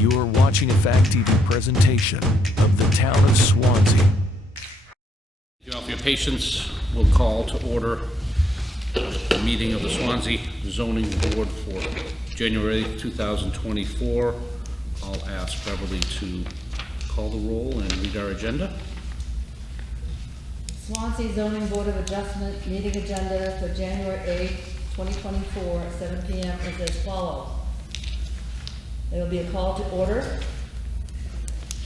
You are watching a Fact TV presentation of the town of Swanzey. Thank you all for your patience. We'll call to order the meeting of the Swanzey Zoning Board for January 2024. I'll ask Beverly to call the roll and read our agenda. Swanzey Zoning Board of Adjustment meeting agenda for January 8th, 2024 at 7 p.m. is as follows. There will be a call to order,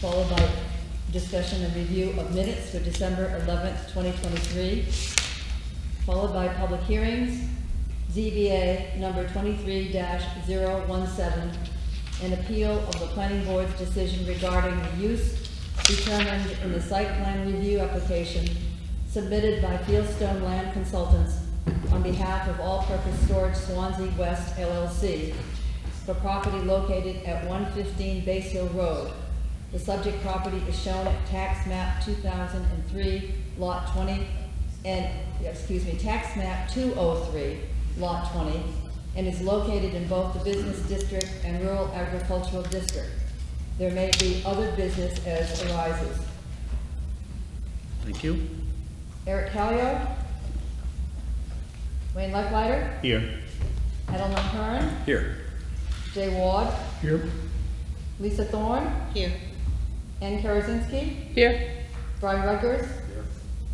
followed by discussion and review of minutes for December 11th, 2023, followed by public hearings, ZBA number 23-017, an appeal of the Planning Board's decision regarding the use determined in the site plan review application submitted by Fieldstone Land Consultants on behalf of All Purpose Storage Swanzey West LLC for property located at 115 Base Hill Road. The subject property is shown at tax map 2003, lot 20, and, tax map 203, lot 20, and is located in both the business district and rural agricultural district. There may be other business as arises. Thank you. Eric Calliard, Wayne Lechleiter, Here. Edelman Hearn, Here. Jay Ward, Here. Lisa Thorne, Here. Ann Karazinski, Here. Brian Rutgers,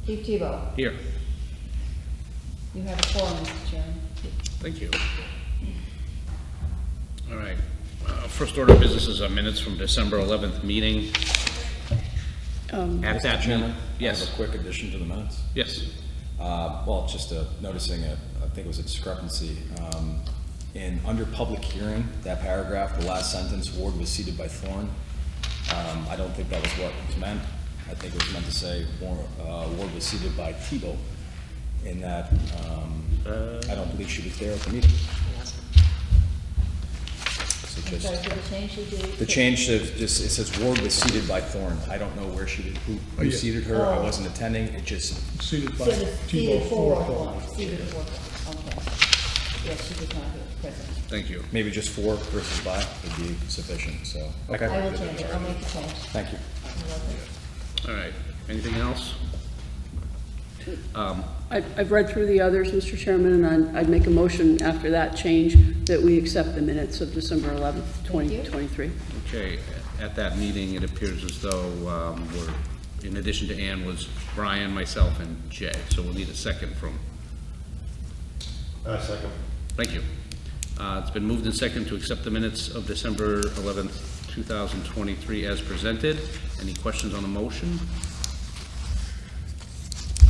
Keith Tebow. Here. You have a quorum, Mr. Chairman. Thank you. All right. First order of business is our minutes from December 11th meeting. At that Chairman, meeting, yes, I have a quick addition to the minutes. yes. Well, just noticing I think it was a discrepancy. Under public hearing, that paragraph, the last sentence, Ward was seated by Thorne. I don't think that was what was meant. I think it was meant to say Ward was seated by Tebow, in that I don't believe she was there at the meeting. So I'm sorry, for the change you did? the change to just, it says Ward was seated by Thorne. I don't know where she did, who seated her. I wasn't attending. It just, Seated by Seated Tebow for for Thorne. Seated for Thorne, okay. Yes, she was not here, present. Thank you. maybe just for versus by would be sufficient, so. Okay. I will change it, I'll make the change. Thank you. You're welcome. All right. Anything else? I've read through the others, Mr. Chairman, and I'd make a motion after that change that we accept the minutes of December 11th, Thank you. 2023. Okay. At that meeting, it appears as though we're, in addition to Ann, was Brian, myself, and Jay. So we'll need a second from. Second. Thank you. It's been moved and second to accept the minutes of December 11th, 2023 as presented. Any questions on the motion?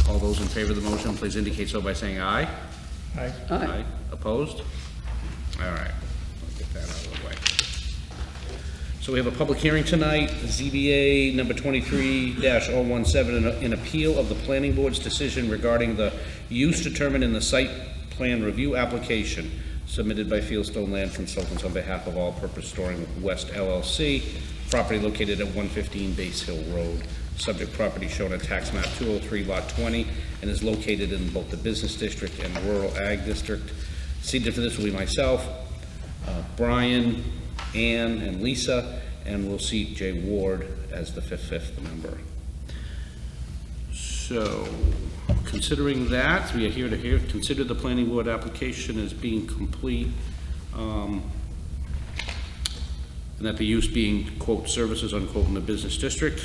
All those in favor of the motion, please indicate so by saying aye. Aye. Aye. Opposed? All right. I'll get that out of the way. So we have a public hearing tonight, ZBA number 23-017, an appeal of the planning board's decision regarding the use determined in the site plan review application submitted by Fieldstone Land Consultants on behalf of All Purpose Storing West LLC, property located at 115 Base Hill Road. Subject property shown at tax map 203 lot 20 and is located in both the business district and rural ag district. Seated for this will be myself, Brian, Ann, and Lisa, and we'll seat Jay Ward as the fifth member. So, considering that, we are here to consider the planning board application as being complete, and that the use being, quote, services, unquote, in the business district.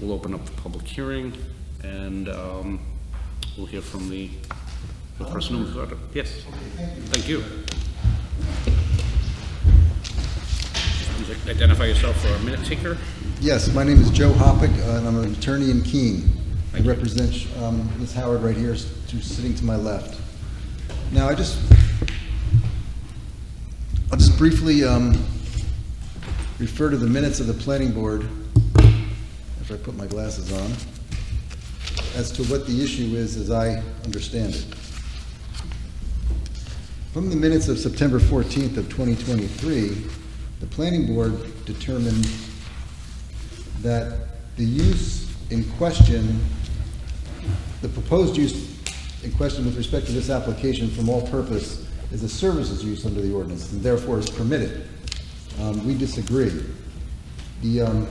We'll open up the public hearing, and we'll hear from the person who's got it. Yes. Thank you. Please identify yourself for a minute taker. Yes, my name is Joe Hoppick, and I'm an attorney in Keene. I represent Ms. Howard right here, sitting to my left. Now, I'll just briefly refer to the minutes of the planning board, if I put my glasses on, as to what the issue is as I understand it. From the minutes of September 14th of 2023, the planning board determined that the use in question, the proposed use in question with respect to this application from all purpose is a services use under the ordinance and therefore is permitted. We disagree. The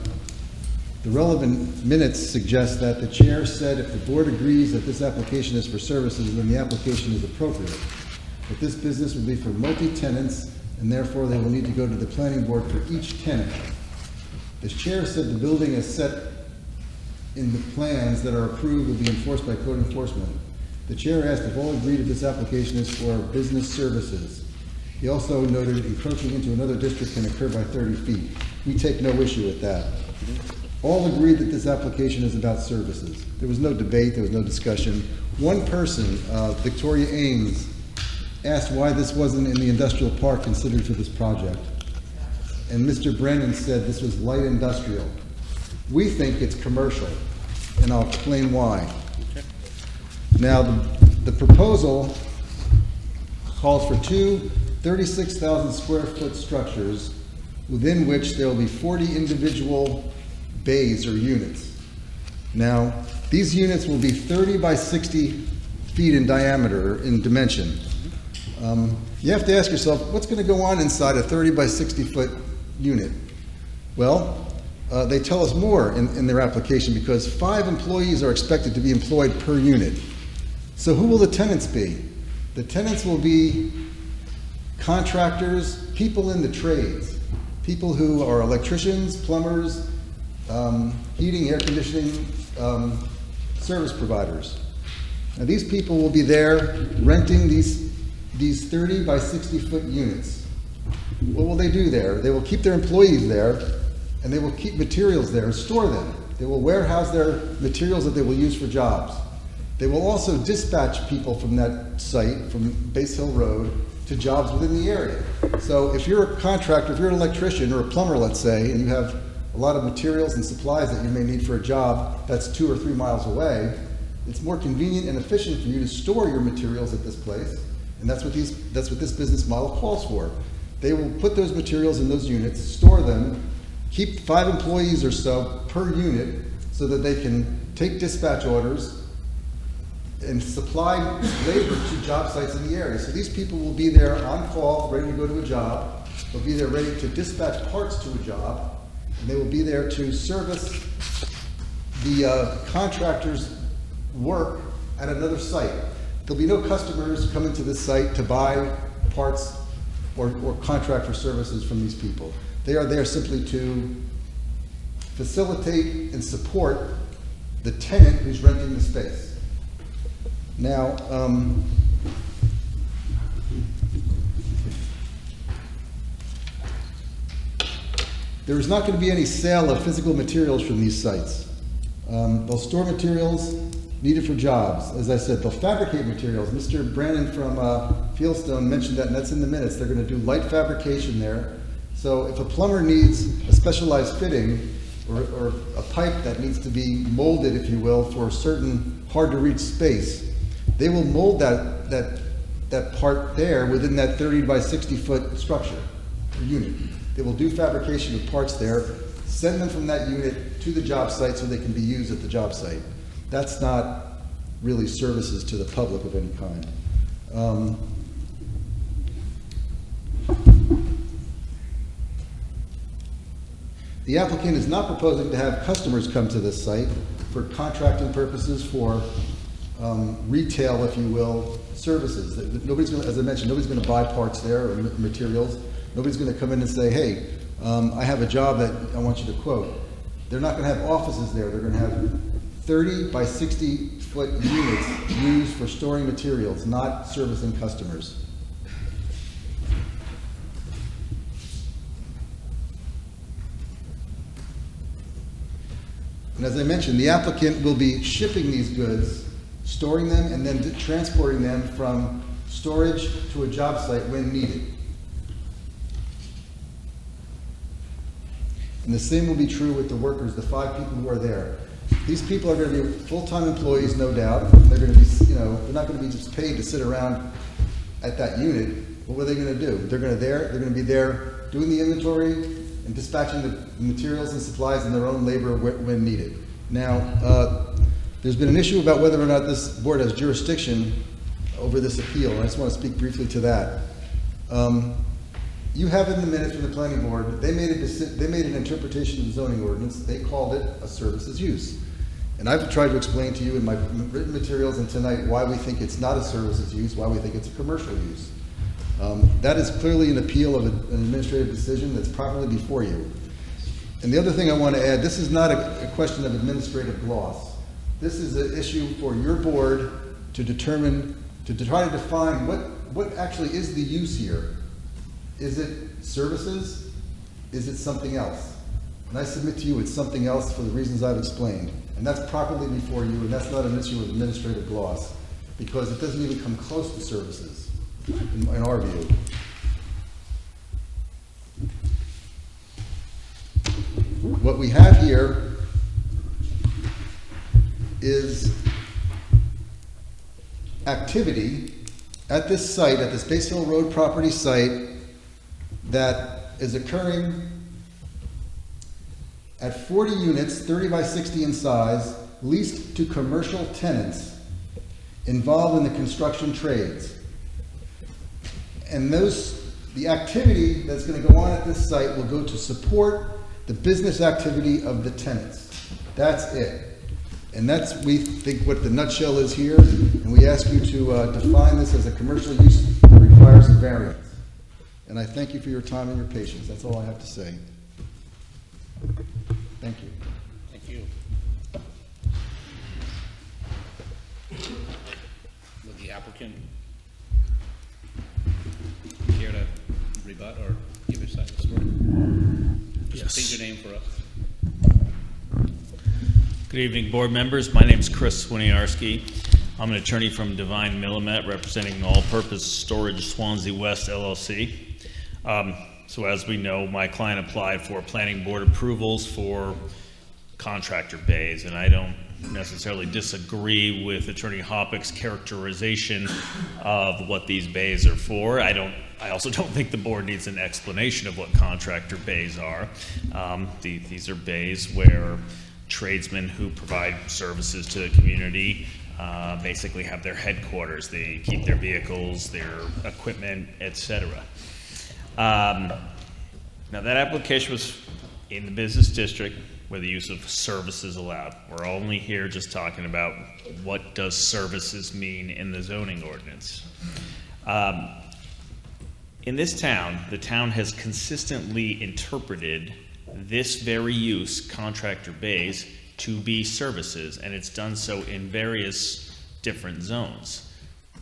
relevant minutes suggest that the chair said if the board agrees that this application is for services, then the application is appropriate. But this business will be for multi-tenants, and therefore they will need to go to the planning board for each tenant. The chair said the building is set in the plans that are approved will be enforced by code enforcement. The chair asked if all agreed that this application is for business services. He also noted encroaching into another district can occur by 30 feet. We take no issue with that. All agreed that this application is about services. There was no debate, there was no discussion. One person, Victoria Ames, asked why this wasn't in the industrial park considered for this project. And Mr. Brennan said this was light industrial. We think it's commercial, and I'll explain why. Now, the proposal calls for two 36,000 square foot structures within which there will be 40 individual bays or units. Now, these units will be 30 by 60 feet in diameter, in dimension. You have to ask yourself, what's going to go on inside a 30 by 60 foot unit? Well, they tell us more in their application because 5 employees are expected to be employed per unit. So who will the tenants be? The tenants will be contractors, people in the trades, people who are electricians, plumbers, heating, air conditioning, service providers. Now these people will be there renting these 30 by 60 foot units. What will they do there? They will keep their employees there, and they will keep materials there and store them. They will warehouse their materials that they will use for jobs. They will also dispatch people from that site, from Base Hill Road, to jobs within the area. So if you're a contractor, if you're an electrician or a plumber, let's say, and you have a lot of materials and supplies that you may need for a job that's 2 or 3 miles away, it's more convenient and efficient for you to store your materials at this place, and that's what this business model calls for. They will put those materials in those units, store them, keep 5 employees or so per unit so that they can take dispatch orders and supply labor to job sites in the area. So these people will be there on call, ready to go to a job. They'll be there ready to dispatch parts to a job, and they will be there to service the contractor's work at another site. There'll be no customers coming to this site to buy parts or contract for services from these people. They are there simply to facilitate and support the tenant who's renting the space. Now, there is not going to be any sale of physical materials from these sites. They'll store materials needed for jobs. As I said, they'll fabricate materials. Mr. Brannon from Fieldstone mentioned that, and that's in the minutes. They're going to do light fabrication there. So if a plumber needs a specialized fitting or a pipe that needs to be molded, if you will, for a certain hard-to-reach space, they will mold that part there within that 30 by 60 foot structure or unit. They will do fabrication of parts there, send them from that unit to the job site so they can be used at the job site. That's not really services to the public of any kind. The applicant is not proposing to have customers come to this site for contracting purposes, for retail, if you will, services. Nobody's going to, as I mentioned, nobody's going to buy parts there or materials. Nobody's going to come in and say, hey, I have a job that I want you to quote. They're not going to have offices there. They're going to have 30 by 60 foot units used for storing materials, not servicing customers. And as I mentioned, the applicant will be shipping these goods, storing them, and then transporting them from storage to a job site when needed. And the same will be true with the workers, the 5 people who are there. These people are going to be full-time employees, no doubt. They're going to be, they're not going to be just paid to sit around at that unit. What are they going to do? They're going to be there doing the inventory and dispatching the materials and supplies in their own labor when needed. Now, there's been an issue about whether or not this board has jurisdiction over this appeal, and I just want to speak briefly to that. you have in the minutes from the planning board, they made an interpretation of the zoning ordinance, they called it a services use. And I've tried to explain to you in my written materials and tonight why we think it's not a services use, why we think it's a commercial use. That is clearly an appeal of an administrative decision that's properly before you. And the other thing I want to add, this is not a question of administrative gloss. This is an issue for your board to determine, to try to define what actually is the use here. Is it services? Is it something else? And I submit to you it's something else for the reasons I've explained. And that's properly before you, and that's not an issue of administrative gloss, because it doesn't even come close to services, in our view. What we have here is activity at this site, at the Space Hill Road property site, that is occurring at 40 units, 30 by 60 in size, leased to commercial tenants involved in the construction trades. And the activity that's going to go on at this site will go to support the business activity of the tenants. That's it. And that's, we think, what the nutshell is here. And we ask you to define this as a commercial use that requires a variance. And I thank you for your time and your patience. That's all I have to say. Thank you. Thank you. Would the applicant care to rebut or give his side of the story? Just state your name for us. Good evening, board members. My name is Chris Winiarski. I'm an attorney from Divine Millimet, representing All Purpose Storage Swanzey West LLC. So as we know, my client applied for planning board approvals for contractor bays, and I don't necessarily disagree with Attorney Hoppeck's characterization of what these bays are for. I also don't think the board needs an explanation of what contractor bays are. These are bays where tradesmen who provide services to the community basically have their headquarters. They keep their vehicles, their equipment, etc. Now that application was in the business district where the use of services allowed. We're only here just talking about what does services mean in the zoning ordinance. In this town, the town has consistently interpreted this very use, contractor bays, to be services, and it's done so in various different zones.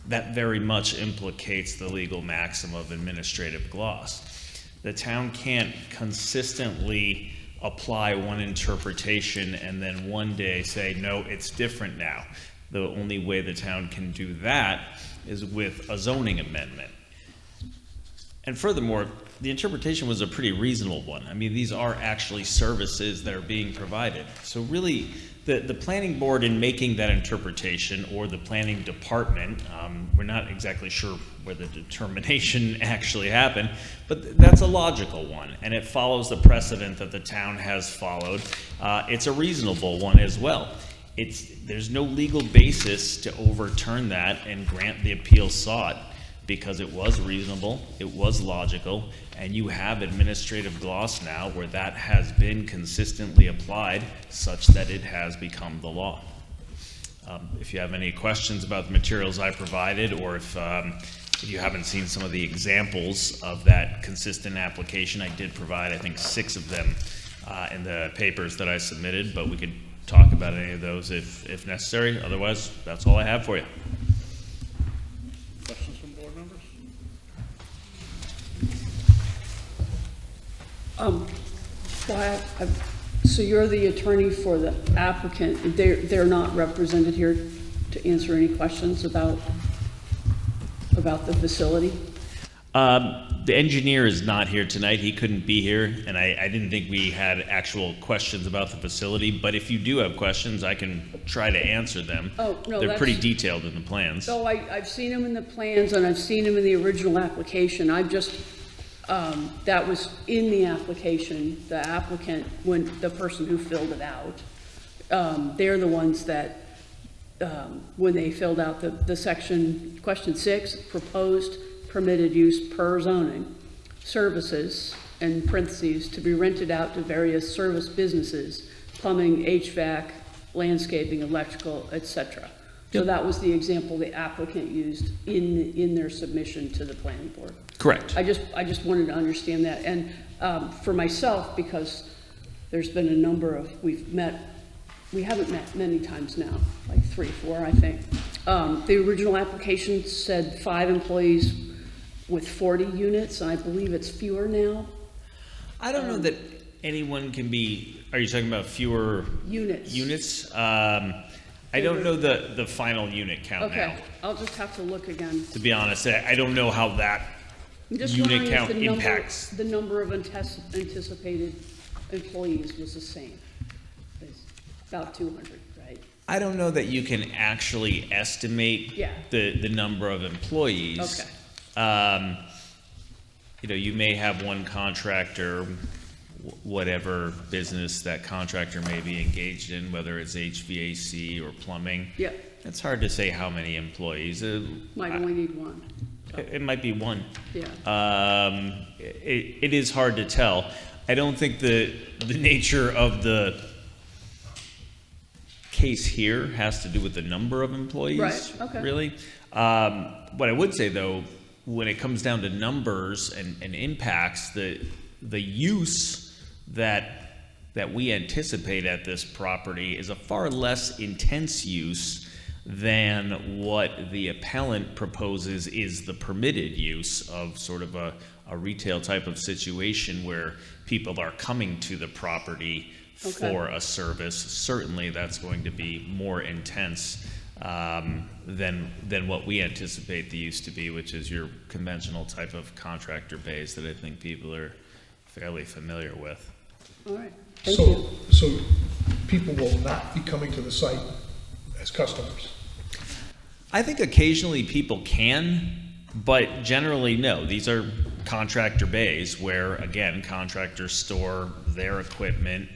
That very much implicates the legal maxim of administrative gloss. The town can't consistently apply one interpretation and then one day say, no, it's different now. The only way the town can do that is with a zoning amendment. And furthermore, the interpretation was a pretty reasonable one. I mean, these are actually services that are being provided. So really, the planning board in making that interpretation, or the planning department, we're not exactly sure where the determination actually happened, but that's a logical one, and it follows the precedent that the town has followed. It's a reasonable one as well. There's no legal basis to overturn that and grant the appeal sought, because it was reasonable, it was logical, and you have administrative gloss now where that has been consistently applied such that it has become the law. If you have any questions about the materials I provided, or if you haven't seen some of the examples of that consistent application, I did provide, I think, 6 of them in the papers that I submitted, but we could talk about any of those if necessary. Otherwise, that's all I have for you. Questions from board members? So you're the attorney for the applicant. They're not represented here to answer any questions about the facility? The engineer is not here tonight. He couldn't be here, and I didn't think we had actual questions about the facility, but if you do have questions, I can try to answer them. Oh, no, they're pretty detailed in the plans. So I've seen them in the plans, and I've seen them in the original application. I've just, that was in the application, the applicant, when the person who filled it out, they're the ones that, when they filled out the section, question 6, proposed permitted use per zoning, services, in parentheses, to be rented out to various service businesses, plumbing, HVAC, landscaping, electrical, etc. So that was the example the applicant used in their submission to the planning board. Correct. I just wanted to understand that, and for myself, because there's been a number of, we haven't met many times now, like 3, 4, I think. The original application said 5 employees with 40 units, and I believe it's fewer now. I don't know that anyone can be, are you talking about fewer Units. units? I don't know the final unit count now. Okay, I'll just have to look again. To be honest, I don't know how that I'm just unit wondering if count the number, impacts. the number of anticipated employees was the same. It's about 200, right? I don't know that you can actually estimate Yeah. the number of employees. Okay. You know, you may have one contractor, whatever business that contractor may be engaged in, whether it's HVAC or plumbing. Yeah, It's hard to say how many employees. might only need one. It might be one. Yeah, It is hard to tell. I don't think the nature of the case here has to do with the number of employees. Right, okay. Really. What I would say, though, when it comes down to numbers and impacts, the use that we anticipate at this property is a far less intense use than what the appellant proposes is the permitted use of sort of a retail type of situation where people are coming to the property Okay. for a service. Certainly that's going to be more intense than what we anticipate the use to be, which is your conventional type of contractor base that I think people are fairly familiar with. all right, thank you. So people will not be coming to the site as customers? I think occasionally people can, but generally no. These are contractor bays where, again, contractors store their equipment,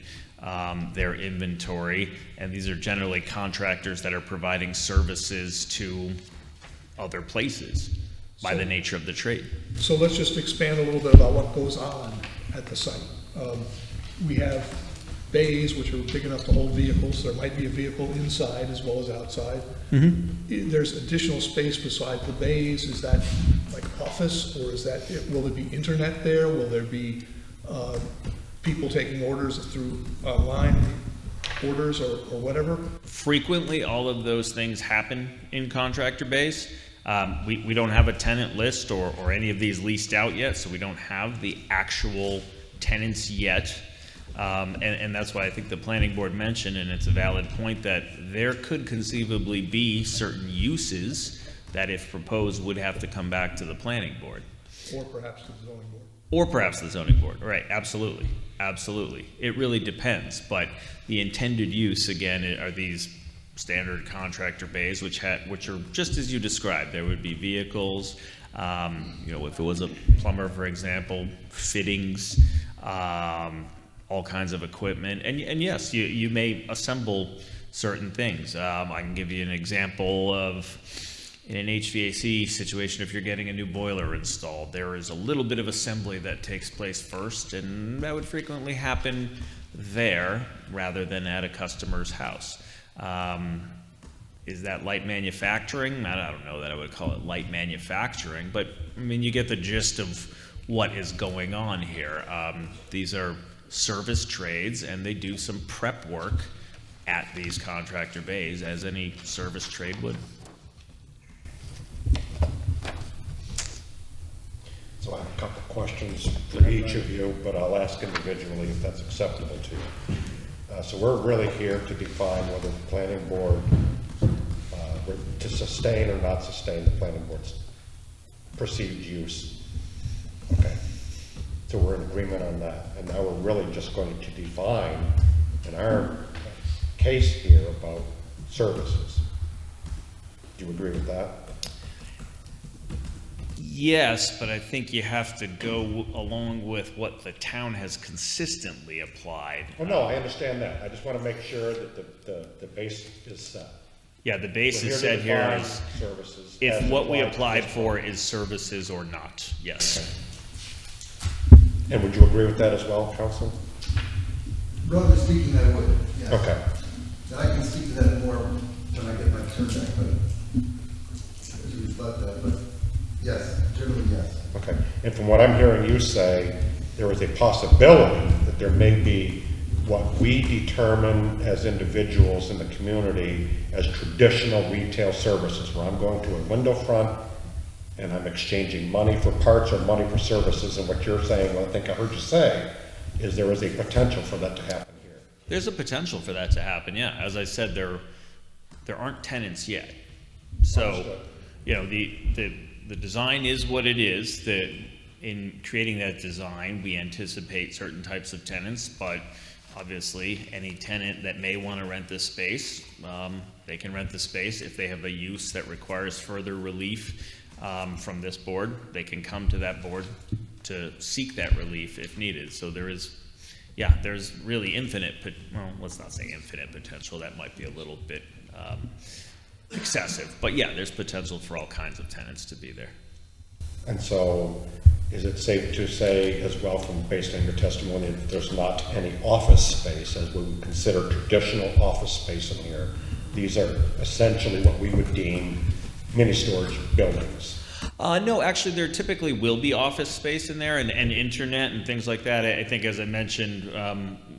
their inventory, and these are generally contractors that are providing services to other places by the nature of the trade. So let's just expand a little bit about what goes on at the site. We have bays which are big enough to hold vehicles. There might be a vehicle inside as well as outside. There's additional space beside the bays. Is that like office, or is that, will there be internet there? Will there be people taking orders through online orders or whatever? Frequently, all of those things happen in contractor bays. We don't have a tenant list or any of these leased out yet, so we don't have the actual tenants yet. And that's why I think the planning board mentioned, and it's a valid point, that there could conceivably be certain uses that, if proposed, would have to come back to the planning board. Or perhaps to the zoning board? Or perhaps the zoning board, right, absolutely, absolutely. It really depends, but the intended use, again, are these standard contractor bays, which are just as you described. There would be vehicles, you know, if it was a plumber, for example, fittings, all kinds of equipment, and yes, you may assemble certain things. I can give you an example of, in an HVAC situation, if you're getting a new boiler installed, there is a little bit of assembly that takes place first, and that would frequently happen there rather than at a customer's house. Is that light manufacturing? I don't know that I would call it light manufacturing, but I mean, you get the gist of what is going on here. These are service trades, and they do some prep work at these contractor bays, as any service trade would. So I have a couple of questions for each of you, but I'll ask individually if that's acceptable to you. So we're really here to define whether the planning board, to sustain or not sustain the planning board's perceived use. Okay. So we're in agreement on that. And now we're really just going to define in our case here about services. Do you agree with that? Yes, but I think you have to go along with what the town has consistently applied. Oh, no, I understand that. I just want to make sure that the base is set. Yeah, the base We're is here to set here define is services if as what we applied to applied this for property. is services or not, yes. And would you agree with that as well, Council? Broadly speaking, I would, yes. Okay. And I can speak to that more when I get my turn back, but as you rebut that, but yes, generally yes. Okay. And from what I'm hearing you say, there is a possibility that there may be what we determine as individuals in the community as traditional retail services, where I'm going to a window front and I'm exchanging money for parts or money for services, and what you're saying, what I think I heard you say, is there is a potential for that to happen here. There's a potential for that to happen, yeah. As I said, there aren't tenants yet. So, Understood. you know, the design is what it is. In creating that design, we anticipate certain types of tenants, but obviously, any tenant that may want to rent this space, they can rent the space. If they have a use that requires further relief from this board, they can come to that board to seek that relief if needed. So there's really infinite, well, let's not say infinite potential, that might be a little bit excessive. But yeah, there's potential for all kinds of tenants to be there. And so, is it safe to say as well, from based on your testimony, that there's not any office space as we would consider traditional office space in here? These are essentially what we would deem mini storage buildings. No, actually, there typically will be office space in there and internet and things like that. I think, as I mentioned,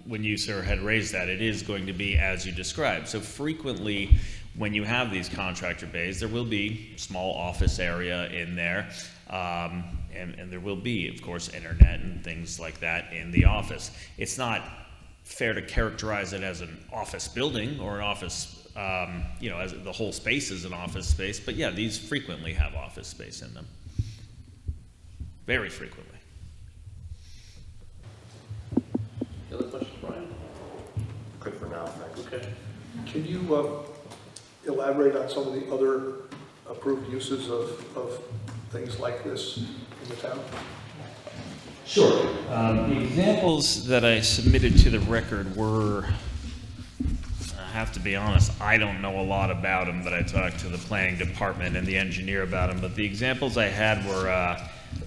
when you, sir, had raised that, it is going to be as you described. So frequently, when you have these contractor bays, there will be small office area in there. And there will be, of course, internet and things like that in the office. It's not fair to characterize it as an office building or an office, as the whole space is an office space. But yeah, these frequently have office space in them. Very frequently. Any other questions, Brian? Good for now, thanks. Okay. Can you elaborate on some of the other approved uses of things like this in the town? Sure. The examples that I submitted to the record were, I have to be honest, I don't know a lot about them, but I talked to the planning department and the engineer about them. But the examples I had were,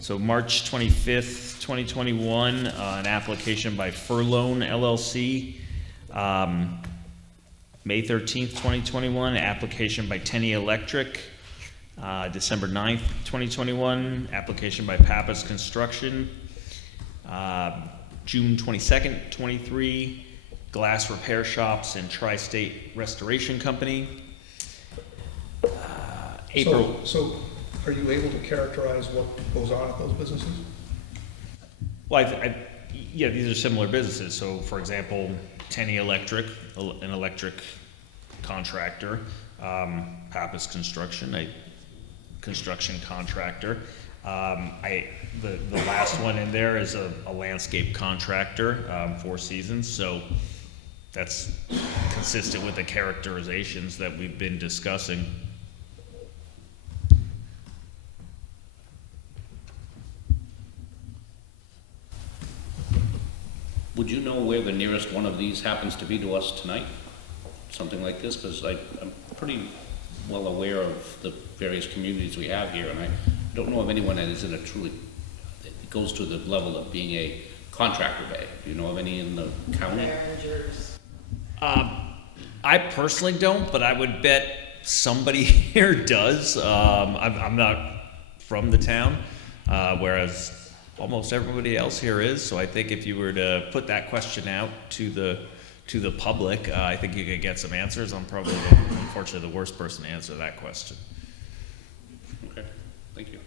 so March 25th, 2021, an application by Fieldstone LLC. May 13th, 2021, application by Tenney Electric. December 9th, 2021, application by Pappas Construction. June 22nd, 23, Glass Repair Shops and Tri-State Restoration Company. April. So are you able to characterize what goes on at those businesses? Well, yeah, these are similar businesses. So, for example, Tenney Electric, an electric contractor. Pappas Construction, a construction contractor. The last one in there is a landscape contractor, Four Seasons. So that's consistent with the characterizations that we've been discussing. Would you know where the nearest one of these happens to be to us tonight? Something like this, because I'm pretty well aware of the various communities we have here, and I don't know of anyone that is in a truly, it goes to the level of being a contractor bay. Do you know of any in the county? I personally don't, but I would bet somebody here does. I'm not from the town, whereas almost everybody else here is. So I think if you were to put that question out to the public, I think you could get some answers. I'm probably, unfortunately, the worst person to answer that question. Okay, thank you.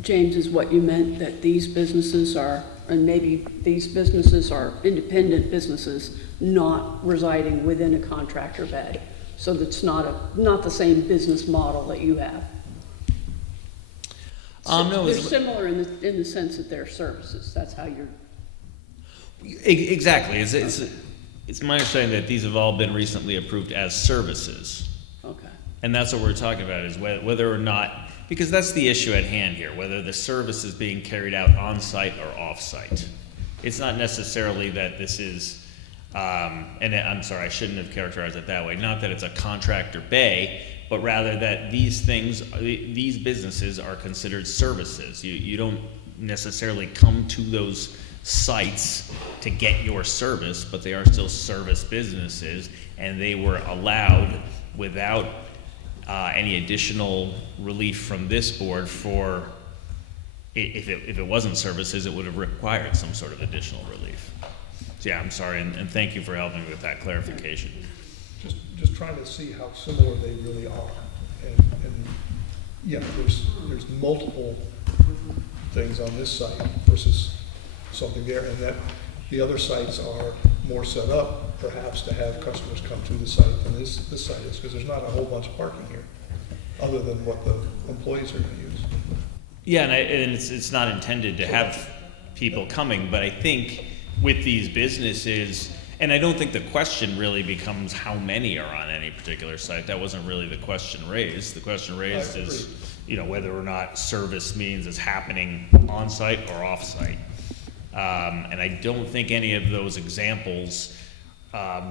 James, is what you meant that these businesses are, and maybe these businesses are independent businesses not residing within a contractor bay? So that's not the same business model that you have? No, They're similar in the sense that they're services. That's how you're... Exactly. It's my understanding that these have all been recently approved as services. Okay. And that's what we're talking about, is whether or not, because that's the issue at hand here, whether the service is being carried out on-site or off-site. It's not necessarily that this is, and I'm sorry, I shouldn't have characterized it that way, not that it's a contractor bay, but rather that these businesses are considered services. You don't necessarily come to those sites to get your service, but they are still service businesses, and they were allowed without any additional relief from this board for, if it wasn't services, it would have required some sort of additional relief. So yeah, I'm sorry, and thank you for helping me with that clarification. Just trying to see how similar they really are. And yeah, there's multiple things on this site versus something there, and that the other sites are more set up perhaps to have customers come to the site than this site is, because there's not a whole bunch of parking here, other than what the employees are gonna use. Yeah, and it's not intended to have people coming, but I think with these businesses, and I don't think the question really becomes how many are on any particular site. That wasn't really the question raised. The question raised is, whether or not service means it's happening on-site or off-site. And I don't think any of those examples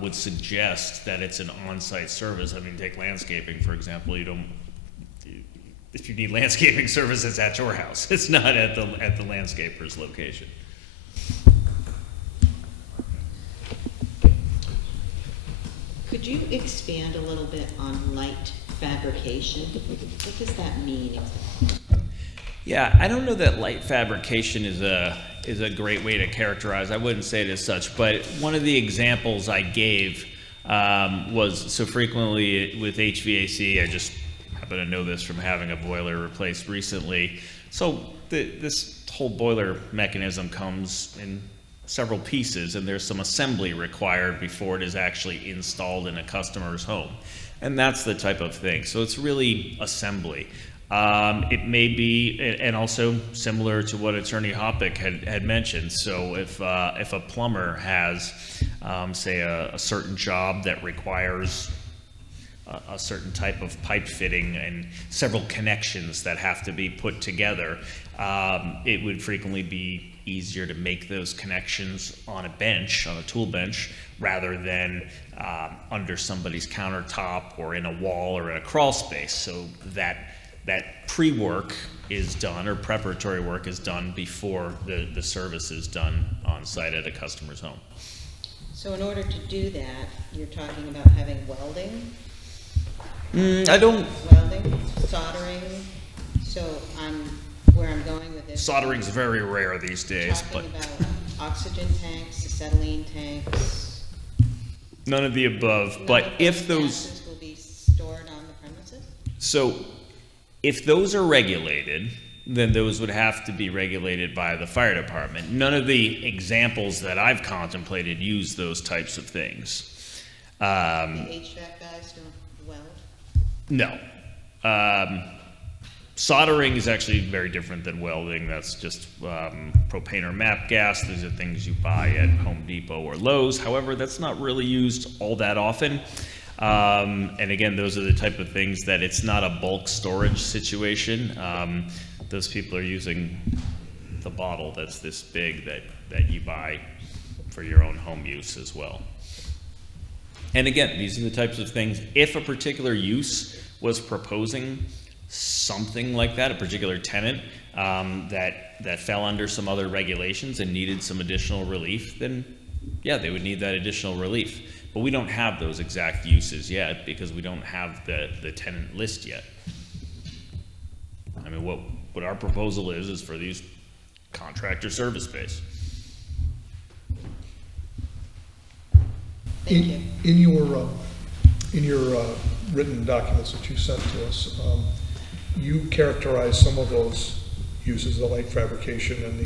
would suggest that it's an on-site service. I mean, take landscaping, for example. If you need landscaping service, it's at your house. It's not at the landscaper's location. Could you expand a little bit on light fabrication? What does that mean exactly? Yeah, I don't know that light fabrication is a great way to characterize. I wouldn't say it as such, but one of the examples I gave was, so frequently with HVAC, I just happen to know this from having a boiler replaced recently. So this whole boiler mechanism comes in several pieces, and there's some assembly required before it is actually installed in a customer's home. And that's the type of thing. So it's really assembly. It may be, and also similar to what Attorney Hoppick had mentioned. So if a plumber has, say, a certain job that requires a certain type of pipe fitting and several connections that have to be put together, it would frequently be easier to make those connections on a bench, on a tool bench, rather than under somebody's countertop or in a wall or in a crawl space. So that pre-work is done, or preparatory work is done before the service is done on site at a customer's home. So in order to do that, you're talking about having welding? Welding, soldering. So where I'm going with this. Soldering's very rare these days, but talking about oxygen tanks, acetylene tanks. none of the above. None But of if those, gases will be stored on the premises? so if those are regulated, then those would have to be regulated by the fire department. None of the examples that I've contemplated use those types of things. The HVAC guys don't weld? No. Soldering is actually very different than welding. That's just propane or MAP gas. These are things you buy at Home Depot or Lowe's. However, that's not really used all that often. And again, those are the type of things that it's not a bulk storage situation. Those people are using the bottle that's this big that you buy for your own home use as well. And again, these are the types of things, if a particular use was proposing something like that, a particular tenant that fell under some other regulations and needed some additional relief, then yeah, they would need that additional relief. But we don't have those exact uses yet because we don't have the tenant list yet. I mean, what our proposal is for these contractor service space. Thank you. In your written documents that you sent to us, you characterize some of those uses, the light fabrication and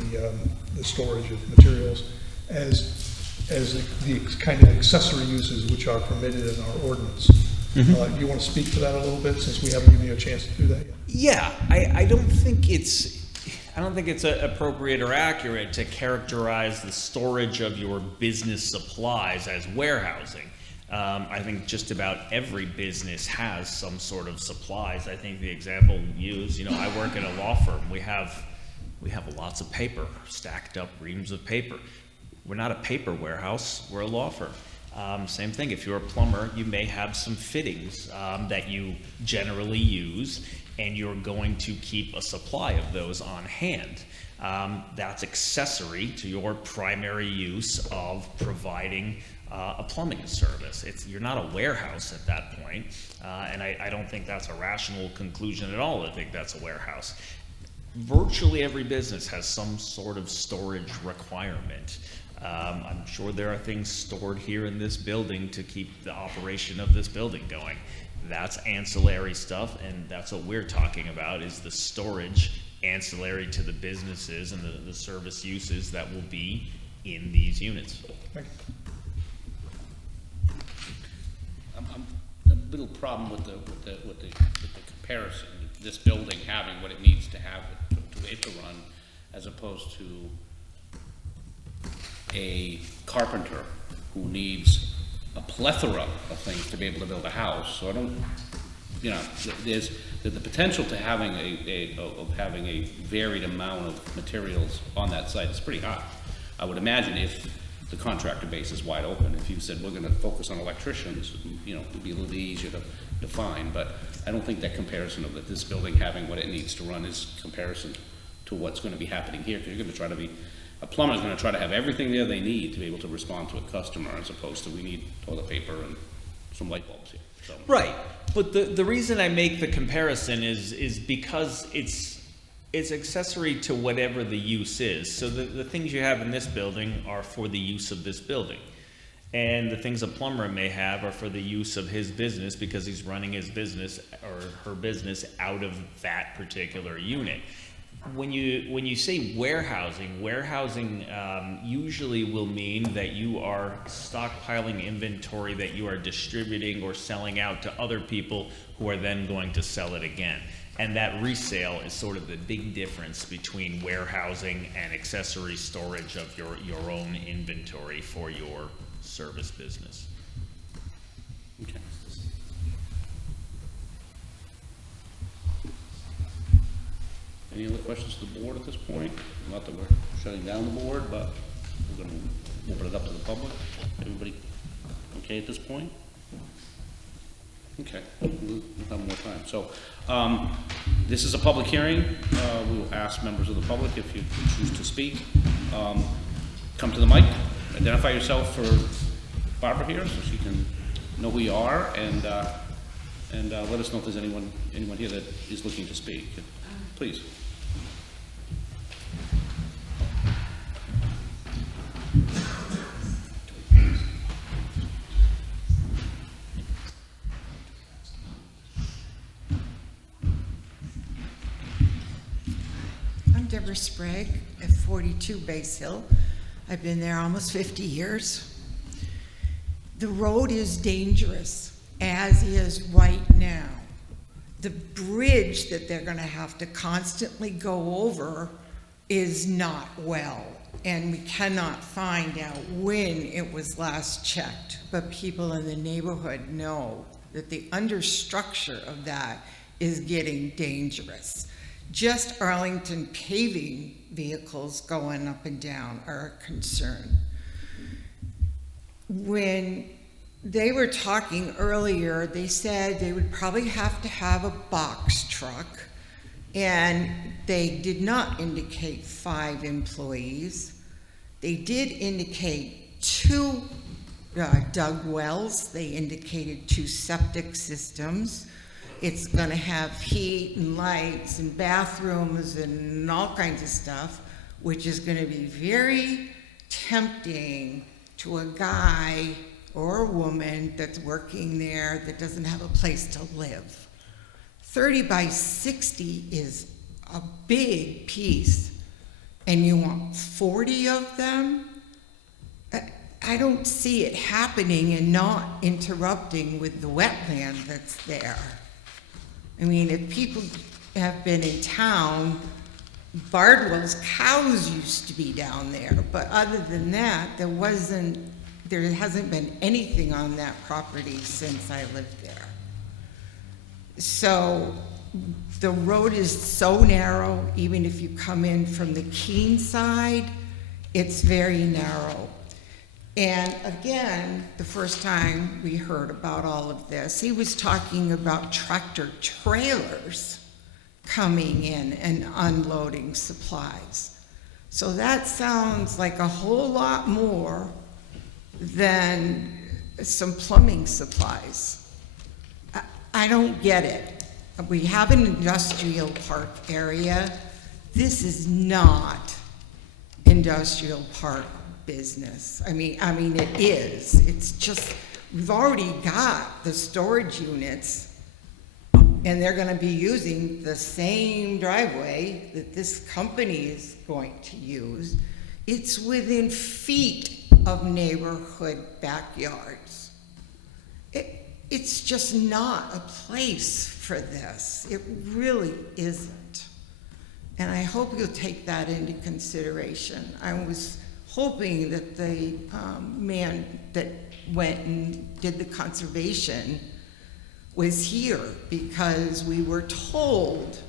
the storage of materials, as the kind of accessory uses which are permitted in our ordinance. Do you want to speak to that a little bit, since we haven't given you a chance to do that yet? Yeah, I don't think it's appropriate or accurate to characterize the storage of your business supplies as warehousing. I think just about every business has some sort of supplies. I think the example used, I work at a law firm. We have lots of paper, stacked up reams of paper. We're not a paper warehouse, we're a law firm. Same thing, if you're a plumber, you may have some fittings that you generally use, and you're going to keep a supply of those on hand. That's accessory to your primary use of providing a plumbing service. You're not a warehouse at that point, and I don't think that's a rational conclusion at all to think that's a warehouse. Virtually every business has some sort of storage requirement. I'm sure there are things stored here in this building to keep the operation of this building going. That's ancillary stuff, and that's what we're talking about, is the storage ancillary to the businesses and the service uses that will be in these units. Thank you. I'm a little problem with the comparison, this building having what it needs to have to run, as opposed to a carpenter who needs a plethora of things to be able to build a house. So I don't, you know, there's the potential to having a varied amount of materials on that site is pretty high. I would imagine if the contractor base is wide open, if you said we're going to focus on electricians, you know, it'd be a little bit easier to define. But I don't think that comparison of this building having what it needs to run is comparison to what's going to be happening here. Because you're going to try to be, a plumber is going to try to have everything there they need to be able to respond to a customer, as opposed to we need toilet paper and some light bulbs here. So. Right, but the reason I make the comparison is because it's accessory to whatever the use is. So the things you have in this building are for the use of this building. And the things a plumber may have are for the use of his business, because he's running his business or her business out of that particular unit. When you say warehousing usually will mean that you are stockpiling inventory that you are distributing or selling out to other people who are then going to sell it again. And that resale is sort of the big difference between warehousing and accessory storage of your own inventory for your service business. Okay. Any other questions to the board at this point? Not that we're shutting down the board, but we're going to open it up to the public. Everybody okay at this point? Okay, we'll have more time. So this is a public hearing. We will ask members of the public, if you choose to speak, come to the mic, identify yourself for Barbara here, so she can know who you are, and let us know if there's anyone here that is looking to speak. Please. Deborah Sprague at 42 Base Hill. I've been there almost 50 years. The road is dangerous, as is right now. The bridge that they're going to have to constantly go over is not well, and we cannot find out when it was last checked, but people in the neighborhood know that the understructure of that is getting dangerous. Just Arlington paving vehicles going up and down are a concern. When they were talking earlier, they said they would probably have to have a box truck, and they did not indicate 5 employees. They did indicate 2 dug wells. They indicated 2 septic systems. It's going to have heat and lights and bathrooms and all kinds of stuff, which is going to be very tempting to a guy or a woman that's working there that doesn't have a place to live. 30 by 60 is a big piece, and you want 40 of them? I don't see it happening and not interrupting with the wetland that's there. I mean, if people have been in town, Bardwell's cows used to be down there, but other than that, there hasn't been anything on that property since I lived there. So the road is so narrow, even if you come in from the Keene side, it's very narrow. And again, the first time we heard about all of this, he was talking about tractor trailers coming in and unloading supplies. So that sounds like a whole lot more than some plumbing supplies. I don't get it. We have an industrial park area. This is not industrial park business. I mean, it is. It's just, we've already got the storage units, and they're gonna be using the same driveway that this company is going to use. It's within feet of neighborhood backyards. It's just not a place for this. It really isn't. And I hope you'll take that into consideration. I was hoping that the man that went and did the conservation was here, because we were told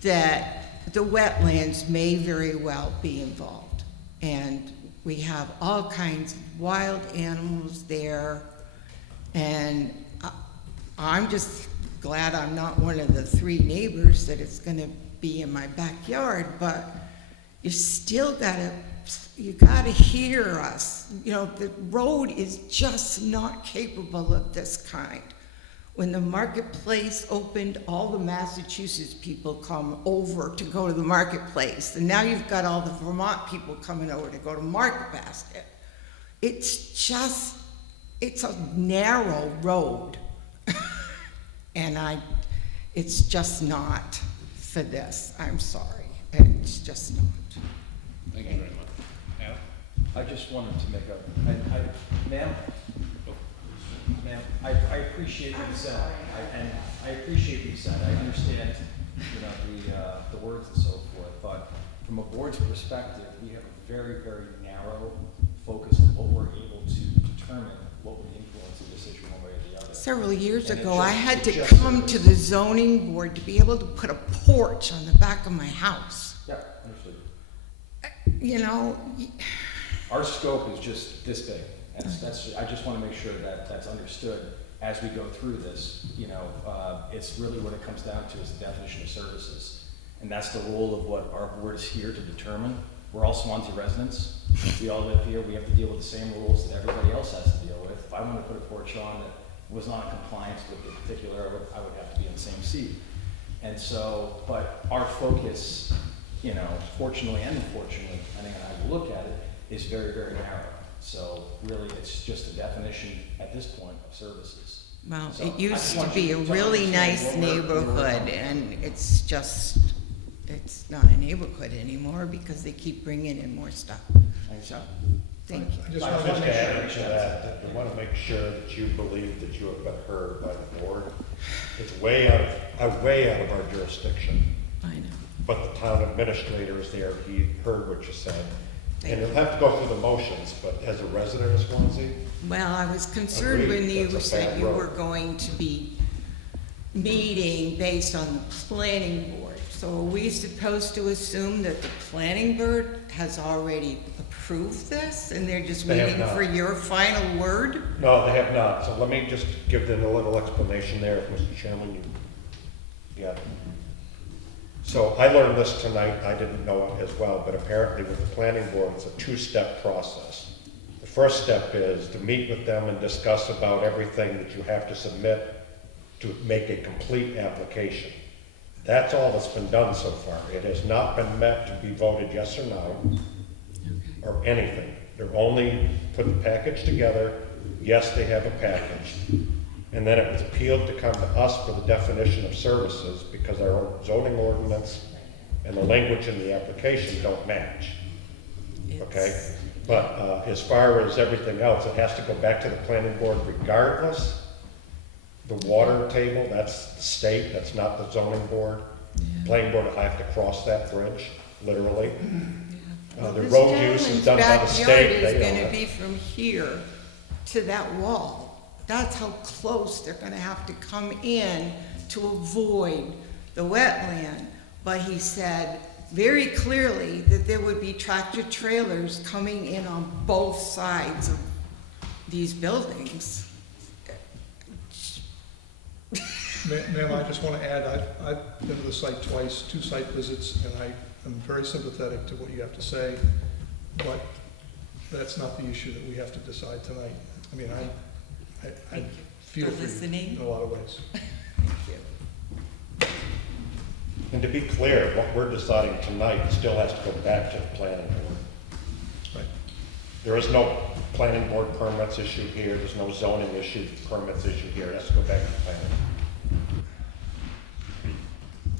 that the wetlands may very well be involved. And we have all kinds of wild animals there. And I'm just glad I'm not one of the 3 neighbors that it's gonna be in my backyard, but you still you gotta hear us. You know, the road is just not capable of this kind. When the marketplace opened, all the Massachusetts people come over to go to the marketplace, and now you've got all the Vermont people coming over to go to Market Basket. It's a narrow road. And it's just not for this. I'm sorry. It's just not. Thank you very much. Al? I just wanted to make ma'am, I appreciate what you said, and I appreciate what you said. I understand, the words and so forth, but from a board's perspective, we have a very, very narrow focus on what we're able to determine what would influence a decision one way or the other. Several years And it ago, just- I had to it just- come to the zoning board to be able to put a porch on the back of my house. Yeah, understood. You know, Our scope is just this big. I just want to make sure that that's understood as we go through this. It's really what it comes down to is the definition of services. And that's the role of what our board is here to determine. We're all Swanzey residents. We all live here. We have to deal with the same rules that everybody else has to deal with. If I want to put a porch on that was not in compliance with the particular, I would have to be in the same seat. And so, but our focus, fortunately and unfortunately, depending on how you look at it, is very, very narrow. So really, it's just a definition at this point of services. well, So it I used just to want be you a to really understand nice what we're neighborhood, coming and from. it's not a neighborhood anymore because they keep bringing in more stuff. So, thank you. I just I want to just make sure. adding to that, I want to make sure that you believe that you have been heard by the board. It's way out of our jurisdiction, I know. but the town administrator is there, he heard what you said. And you'll have to go through the motions, but as a resident of Swansea, Well, I was concerned Agreed. when you That's a said bad you road. were going to be meeting based on the planning board. So are we supposed to assume that the planning board has already approved this and they're just They have waiting not. for your final word? no, they have not. So let me just give them a little explanation there, if Mr. Chairman, yeah. So I learned this tonight, I didn't know it as well, but apparently with the planning board, it's a 2-step process. The first step is to meet with them and discuss about everything that you have to submit to make a complete application. That's all that's been done so far. It has not been met to be voted yes or no, or anything. They're only put the package together, yes, they have a package. And then it was appealed to come to us for the definition of services because our zoning ordinance and the language in the application don't match. Okay? But as far as everything else, it has to go back to the planning board regardless. The water table, that's the state, that's not the zoning board. Planning board will have to cross that bridge, literally. Well, The this road use is done by the gentleman's state, backyard they is own gonna it. be from here to that wall. That's how close they're gonna have to come in to avoid the wetland. But he said very clearly that there would be tractor trailers coming in on both sides these buildings. Ma'am, I just want to add, I've been to the site twice, 2 site visits, and I am very sympathetic to what you have to say, but that's not the issue that we have to decide tonight. I mean, I feel for for you listening. in a lot of ways. And to be clear, what we're deciding tonight still has to go back to the planning board. Right. There is no planning board permits issued here, there's no zoning permits issued here, it has to go back to the planning.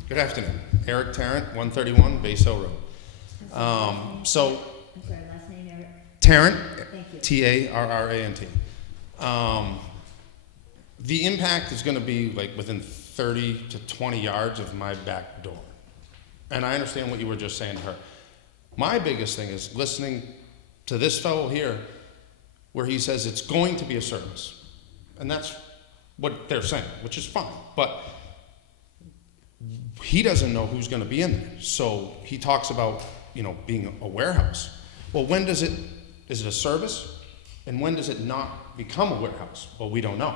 Good afternoon. Eric Tarrant, 131 Base Hill Road. I'm sorry, last name, Eric? Tarrant, Thank you. T-A-R-R-A-N-T. The impact is going to be like within 30 to 20 yards of my back door. And I understand what you were just saying to her. My biggest thing is listening to this fellow here where he says it's going to be a service. And that's what they're saying, which is fine. But he doesn't know who's going to be in there. So he talks about, being a warehouse. Well, when is it a service? And when does it not become a warehouse? Well, we don't know.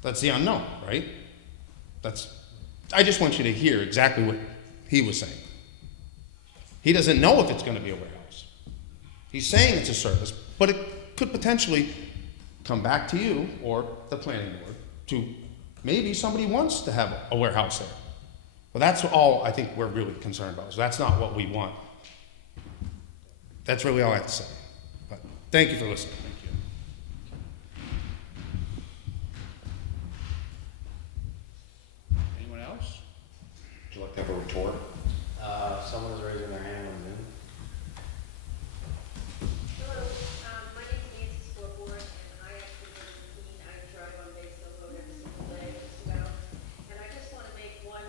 That's the unknown, right? I just want you to hear exactly what he was saying. He doesn't know if it's going to be a warehouse. He's saying it's a service, but it could potentially come back to you or the planning board to maybe somebody wants to have a warehouse there. Well, that's all I think we're really concerned about. So that's not what we want. That's really all I have to say. But thank you for listening. Anyone else? Would you like to have a retort? Someone is raising their hand on Zoom. Hello, my name is Nancy Scoreboard, and I actually live in Keene. I drive on Base Hill Road every single day, just about. And I just want to make one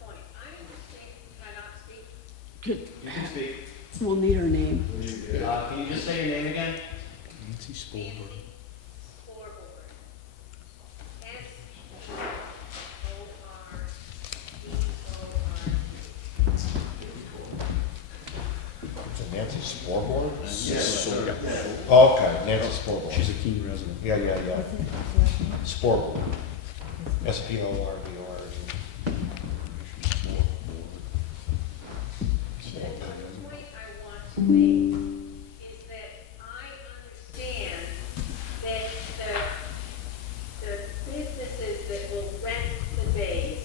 point. I understand, can I not speak? Good. You can speak. We'll need her name. Can you just say your name again? Nancy Spolberg. Scoreboard. Is it Nancy Sporeboard? Yes. Oh, okay, Nancy Sporeboard. She's a Keene resident. Yeah. Sporeboard. S-P-O-R-B-O-R-D. The point I want to make is that I understand that the businesses that will rent the bays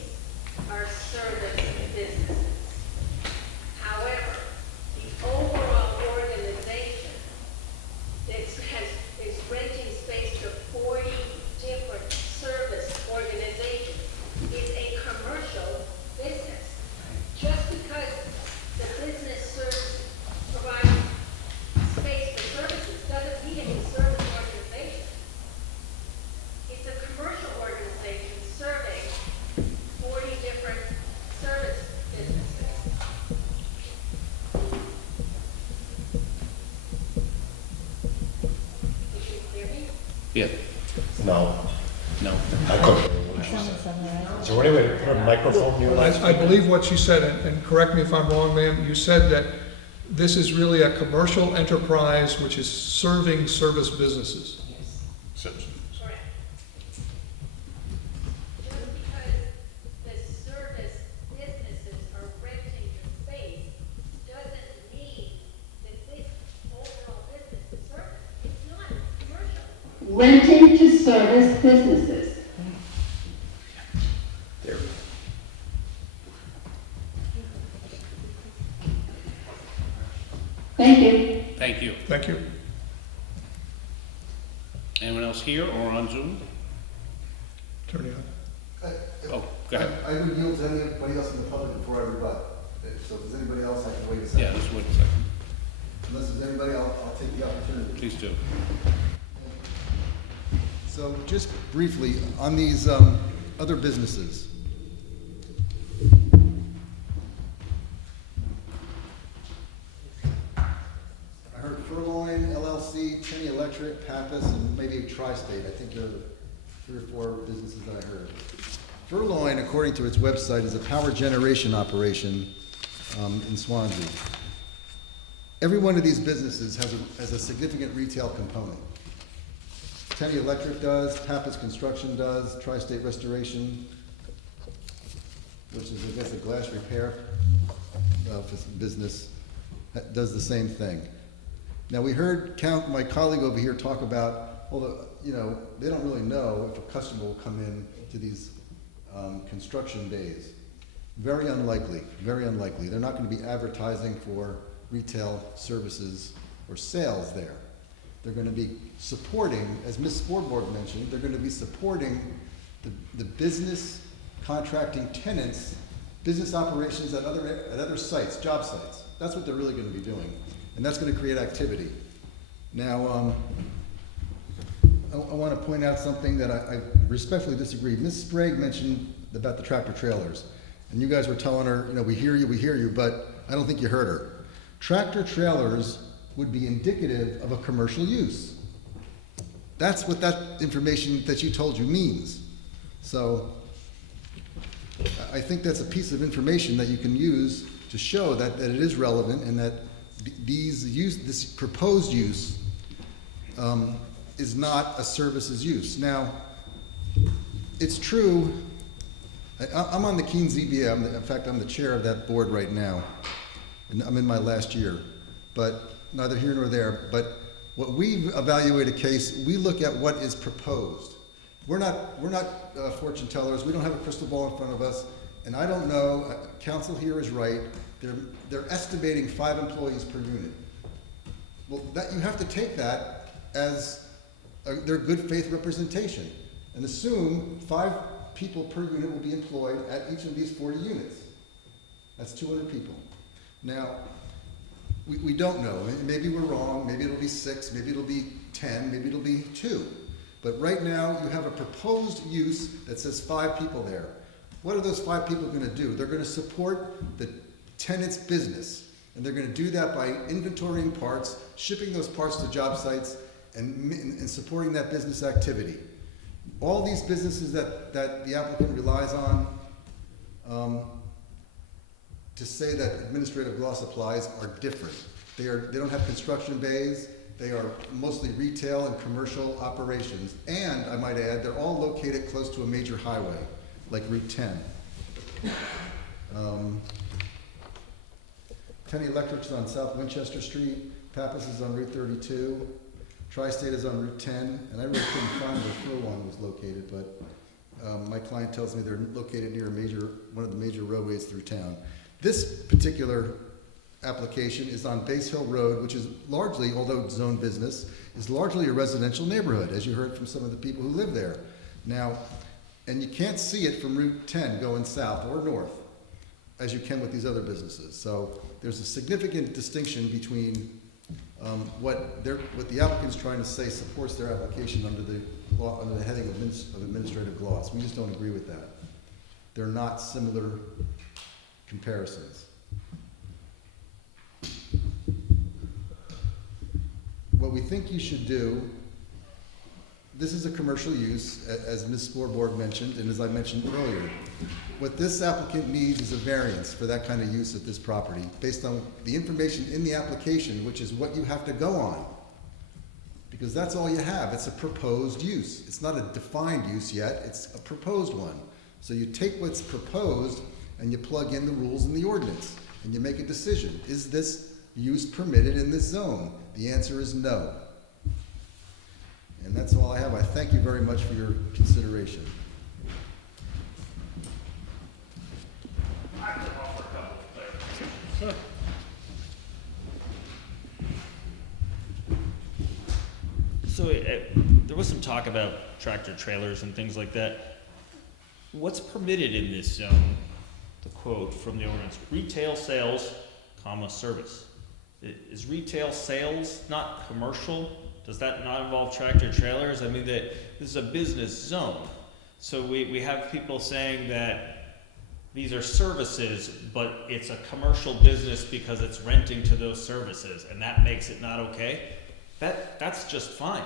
are service businesses. However, the overall organization is renting space to 40 different service organizations is a commercial business. Just because the business provides space for services doesn't mean it's a service organization. It's a commercial organization serving 40 different service businesses. Did you hear me? Yeah. No, No. I couldn't. Is there any way to put a microphone near that? I believe what she said, and correct me if I'm wrong, ma'am, you said that this is really a commercial enterprise which is serving service businesses. Simpson. Correct. Just because the service businesses are renting the space doesn't mean that this overall business is service. It's not commercial. Renting to service businesses. Thank you. Thank you. Thank you. Anyone else here or on Zoom? Attorney Hunt. Oh, go ahead. I would yield to anybody else in the public before I rebut. So if there's anybody else, I can wait a second. Yeah, just wait a second. Unless there's anybody, I'll take the opportunity. Please do. So just briefly, on these other businesses. I heard Furloin, LLC, Cheney Electric, Pappas, and maybe Tri-State. I think they're the 3 or 4 businesses I heard. Furloin, according to its website, is a power generation operation in Swanzey. Every one of these businesses has a significant retail component. Kenny Electric does, Pappas Construction does, Tri-State Restoration, which is, I guess, a glass repair business, does the same thing. Now, we heard my colleague over here talk about, although, you know, they don't really know if a customer will come in to these construction bays. Very unlikely, very unlikely. They're not going to be advertising for retail services or sales there. They're going to be supporting, as Ms. Sporborg mentioned, they're going to be supporting the business contracting tenants, business operations at other sites, job sites. That's what they're really going to be doing. And that's going to create activity. Now, I want to point out something that I respectfully disagree. Ms. Sprague mentioned about the tractor trailers. And you guys were telling her, you know, we hear you, but I don't think you heard her. Tractor trailers would be indicative of a commercial use. That's what that information that she told you means. So I think that's a piece of information that you can use to show that it is relevant and that this proposed use is not a services use. Now, it's true, I'm on the Keene ZBA, in fact, I'm the chair of that board right now, and I'm in my last year, but neither here nor there. But what we evaluate a case, we look at what is proposed. We're not fortune tellers, we don't have a crystal ball in front of us, and I don't know, council here is right, they're estimating 5 employees per unit. Well, you have to take that as their good faith representation and assume 5 people per unit will be employed at each of these 40 units. That's 200 people. Now, we don't know. Maybe we're wrong. Maybe it'll be 6. Maybe it'll be 10. Maybe it'll be 2. But right now, you have a proposed use that says 5 people there. What are those 5 people going to do? They're going to support the tenant's business. And they're going to do that by inventorying parts, shipping those parts to job sites, and supporting that business activity. All these businesses that the applicant relies on to say that administrative gloss applies are different. They don't have construction bays. They are mostly retail and commercial operations. And I might add, they're all located close to a major highway, like Route 10. Kenny Electric's on South Winchester Street. Pappas is on Route 32. Tri-State is on Route 10. And I really couldn't find where Fur One was located, but my client tells me they're located near one of the major roadways through town. This particular application is on Base Hill Road, which is largely, although zone business, is largely a residential neighborhood, as you heard from some of the people who live there. Now, and you can't see it from Route 10 going south or north, as you can with these other businesses. So there's a significant distinction between what the applicant's trying to say supports their application under the heading of administrative gloss. We just don't agree with that. They're not similar comparisons. What we think you should do, this is a commercial use, as Ms. Sporborg mentioned, and as I mentioned earlier. What this applicant needs is a variance for that kind of use at this property, based on the information in the application, which is what you have to go on. Because that's all you have, it's a proposed use. It's not a defined use yet, it's a proposed one. So you take what's proposed and you plug in the rules in the ordinance, and you make a decision. Is this use permitted in this zone? The answer is no. And that's all I have. I thank you very much for your consideration. I can offer a couple of clarifications. So there was some talk about tractor trailers and things like that. What's permitted in this zone? The quote from the ordinance: retail sales, service. Is retail sales not commercial? Does that not involve tractor trailers? I mean, this is a business zone. So we have people saying that these are services, but it's a commercial business because it's renting to those services, and that makes it not okay. That's just fine.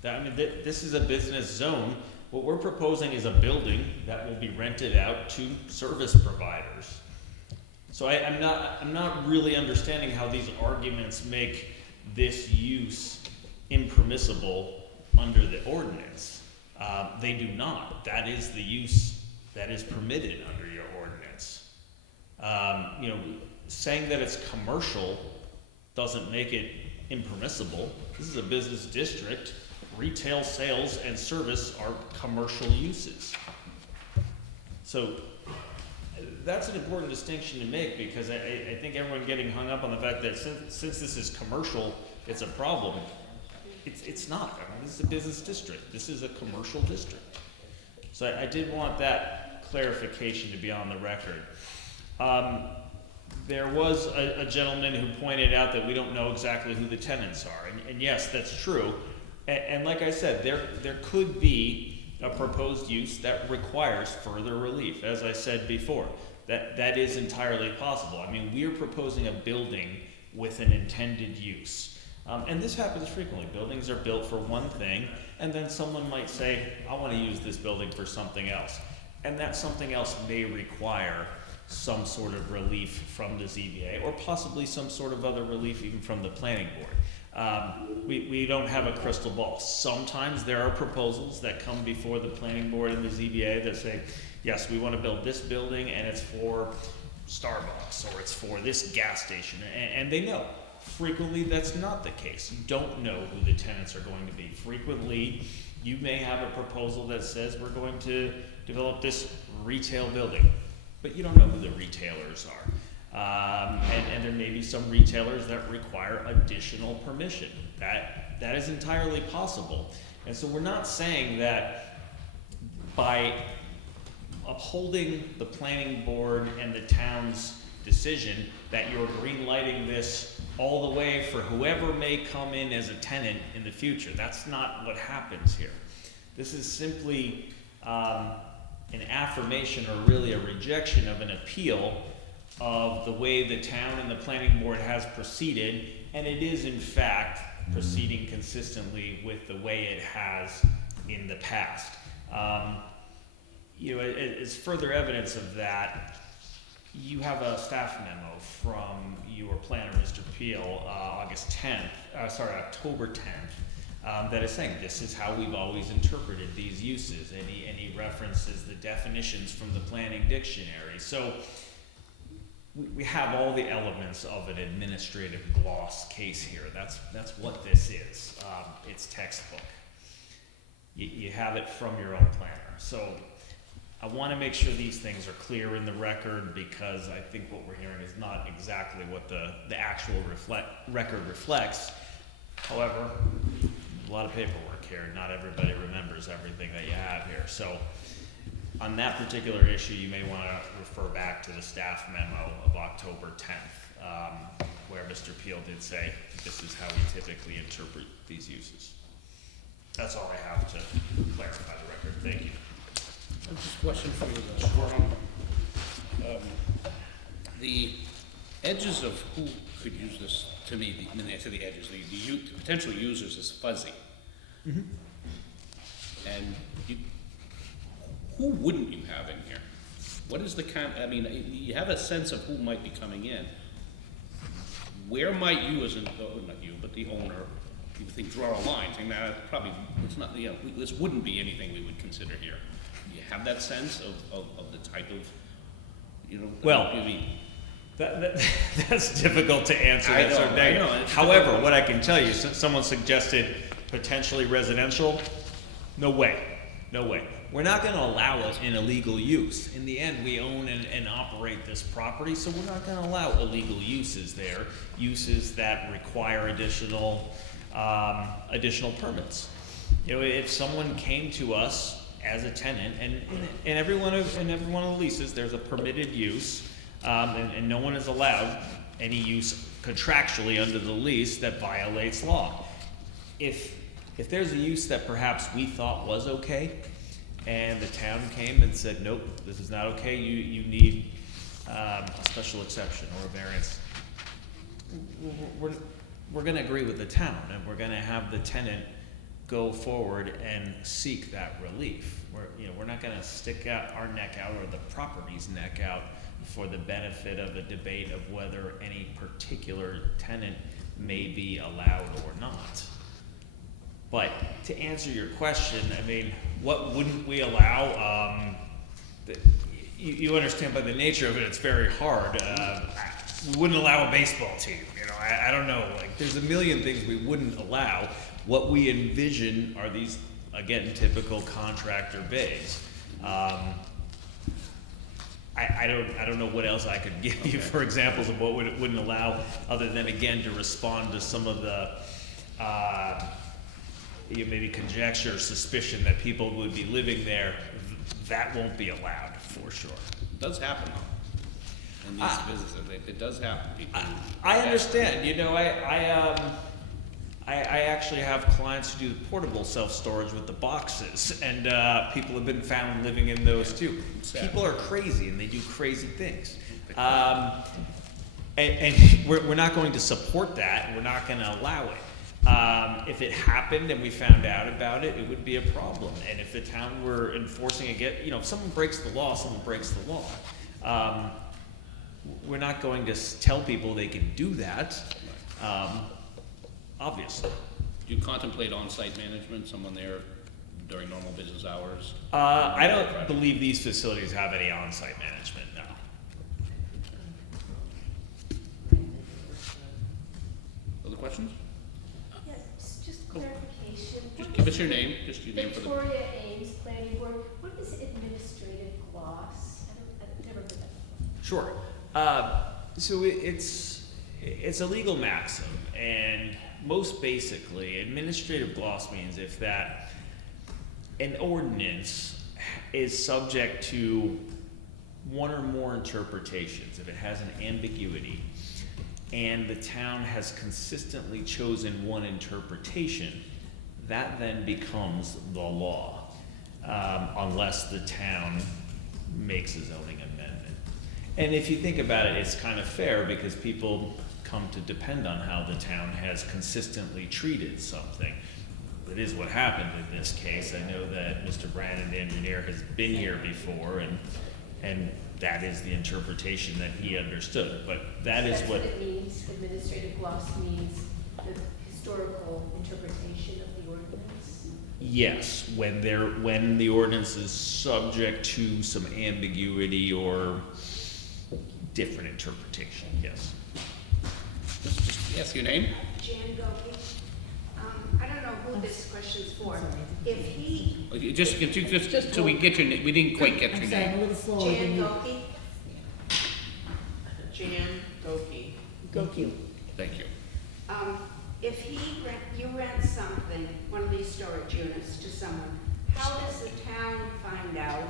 This is a business zone. What we're proposing is a building that will be rented out to service providers. So I'm not really understanding how these arguments make this use impermissible under the ordinance. They do not. That is the use that is permitted under your ordinance. You know, saying that it's commercial doesn't make it impermissible. This is a business district. Retail sales and service are commercial uses. So that's an important distinction to make, because I think everyone getting hung up on the fact that since this is commercial, it's a problem. It's not. I mean, this is a business district. This is a commercial district. So I did want that clarification to be on the record. There was a gentleman who pointed out that we don't know exactly who the tenants are. And yes, that's true. And like I said, there could be a proposed use that requires further relief. As I said before, that is entirely possible. I mean, we're proposing a building with an intended use. And this happens frequently. Buildings are built for one thing, and then someone might say, I want to use this building for something else. And that something else may require some sort of relief from the ZBA, or possibly some sort of other relief even from the planning board. We don't have a crystal ball. Sometimes there are proposals that come before the planning board and the ZBA that say, yes, we want to build this building and it's for Starbucks or it's for this gas station, and they know. Frequently that's not the case. You don't know who the tenants are going to be. Frequently you may have a proposal that says we're going to develop this retail building, but you don't know who the retailers are. And there may be some retailers that require additional permission. That is entirely possible. And so we're not saying that by upholding the planning board and the town's decision that you're green lighting this all the way for whoever may come in as a tenant in the future. That's not what happens here. This is simply an affirmation, or really a rejection of an appeal of the way the town and the planning board has proceeded, and it is in fact proceeding consistently with the way it has in the past. You know, as further evidence of that, you have a staff memo from your planner, Mr. Peel, October 10th, that is saying this is how we've always interpreted these uses, and he references the definitions from the planning dictionary. So we have all the elements of an administrative gloss case here. That's what this is. It's textbook. You have it from your own planner. So I want to make sure these things are clear in the record, because I think what we're hearing is not exactly what the actual record reflects. However, a lot of paperwork here. Not everybody remembers everything that you have here. So on that particular issue, you may want to refer back to the staff memo of October 10th, where Mr. Peel did say this is how we typically interpret these uses. That's all I have to clarify the record. Thank you. Just a question for you, the edges of who could use this, to me, when I say the edges, the potential users is fuzzy. Mm-hmm. And who wouldn't you have in here? What is the kind, I mean, you have a sense of who might be coming in. Where might you as not you, but the owner, you think, draw a line, saying that probably, it's not, you know, this wouldn't be anything we would consider here. You have that sense of the type of, you know, well, that's difficult to answer. I know. However, what I can tell you, someone suggested potentially residential. No way. We're not going to allow an illegal use. In the end, we own and operate this property, so we're not going to allow illegal uses there, uses that require additional permits. You know, if someone came to us as a tenant, and in every one of the leases, there's a permitted use, and no one is allowed any use contractually under the lease that violates law. If there's a use that perhaps we thought was okay, and the town came and said, nope, this is not okay, you need a special exception or a variance, we're going to agree with the town, and we're going to have the tenant go forward and seek that relief. We're not going to stick out our neck out, or the property's neck out, for the benefit of a debate of whether any particular tenant may be allowed or not. But to answer your question, I mean, what wouldn't we allow? You understand by the nature of it, it's very hard. We wouldn't allow a baseball team, you know, I don't know, like, there's a million things we wouldn't allow. What we envision are these, again, typical contractor bays. I don't know what else I could give you for examples of what wouldn't allow, other than, again, to respond to some of the, maybe conjecture or suspicion that people would be living there. That won't be allowed, for sure. It does happen, though. In these businesses, it does happen. People, I understand, you know, I actually have clients who do portable self-storage with the boxes, and people have been found living in those too. People are crazy and they do crazy things. And we're not going to support that, we're not gonna allow it. If it happened and we found out about it, it would be a problem. And if the town were enforcing it, you know, if someone breaks the law, someone breaks the law. We're not going to tell people they can do that, obviously. Do you contemplate on-site management, someone there during normal business hours? I don't believe these facilities have any on-site management, no. Other questions? Yes, just clarification. Just give us your name, just your name for the. Victoria Ames, Planning Board. What is administrative gloss? I've never heard that before. Sure. So it's a legal maxim, and most basically, administrative gloss means if that an ordinance is subject to one or more interpretations, if it has an ambiguity, and the town has consistently chosen one interpretation, that then becomes the law, unless the town makes a zoning amendment. And if you think about it, it's kind of fair because people come to depend on how the town has consistently treated something. That is what happened in this case. I know that Mr. Brandon, the engineer, has been here before, and that is the interpretation that he understood. But that is what it means. Administrative gloss means the historical interpretation of the ordinance. Yes, when the ordinance is subject to some ambiguity or different interpretation, yes. Yes, your name? Jan Gopi. I don't know who this question's for. If he, Just so we get your name, we didn't quite get your I'm sorry, I'm a name. little slower. Jan Gopi, Jan Goki. Goki. Thank you. if you rent something, one of these storage units to someone, how does the town find out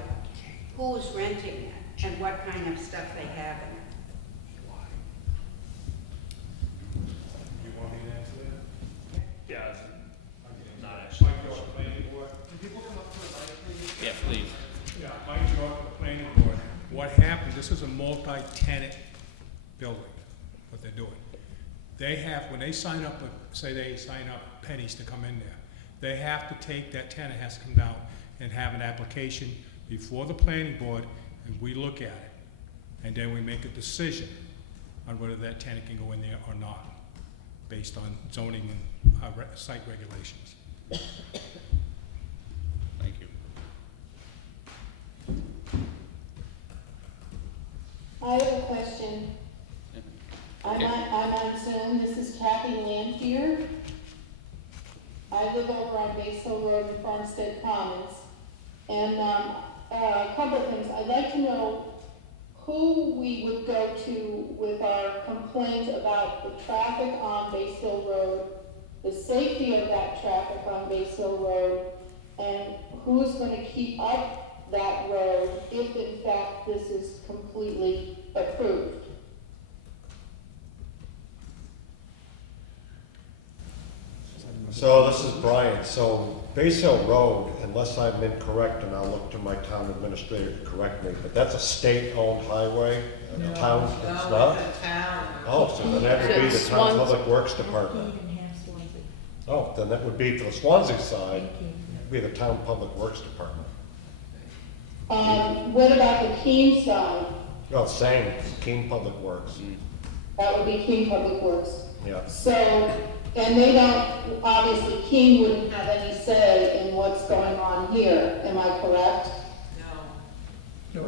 who's renting it and what kind of stuff they have in it? You want me to answer that? Yeah, not actually. Mike York, Planning Board. Can people come up to the mic, please? Yeah, please. Yeah, Mike York, the Planning Board. What happened, this is a multi-tenant building, what they're doing. They have, when they sign up, say they sign up pennies to come in there, they have to take, that tenant has to come down and have an application before the planning board, and we look at it. And then we make a decision on whether that tenant can go in there or not, based on zoning and site regulations. Thank you. I have a question. I'm on Zoom. This is Kathy Lantier. I live over on Base Hill Road in Farmstead Commons. And a couple of things. I'd like to know who we would go to with our complaint about the traffic on Base Hill Road, the safety of that traffic on Base Hill Road, and who's going to keep up that road if in fact this is completely approved. So this is Brian. So Base Hill Road, unless I'm incorrect, and I'll look to my town administrator to correct me, but that's a state-owned highway. And the town, it's not? Oh, so then that would be the town public works department. Oh, then that would be for the Swanzey side, it'd be the town public works department. What about the Keene side? Well, same, Keene Public Works. That would be Keene Public Works. Yeah. So, And they don't, obviously Keene wouldn't have any say in what's going on here, am I correct? No,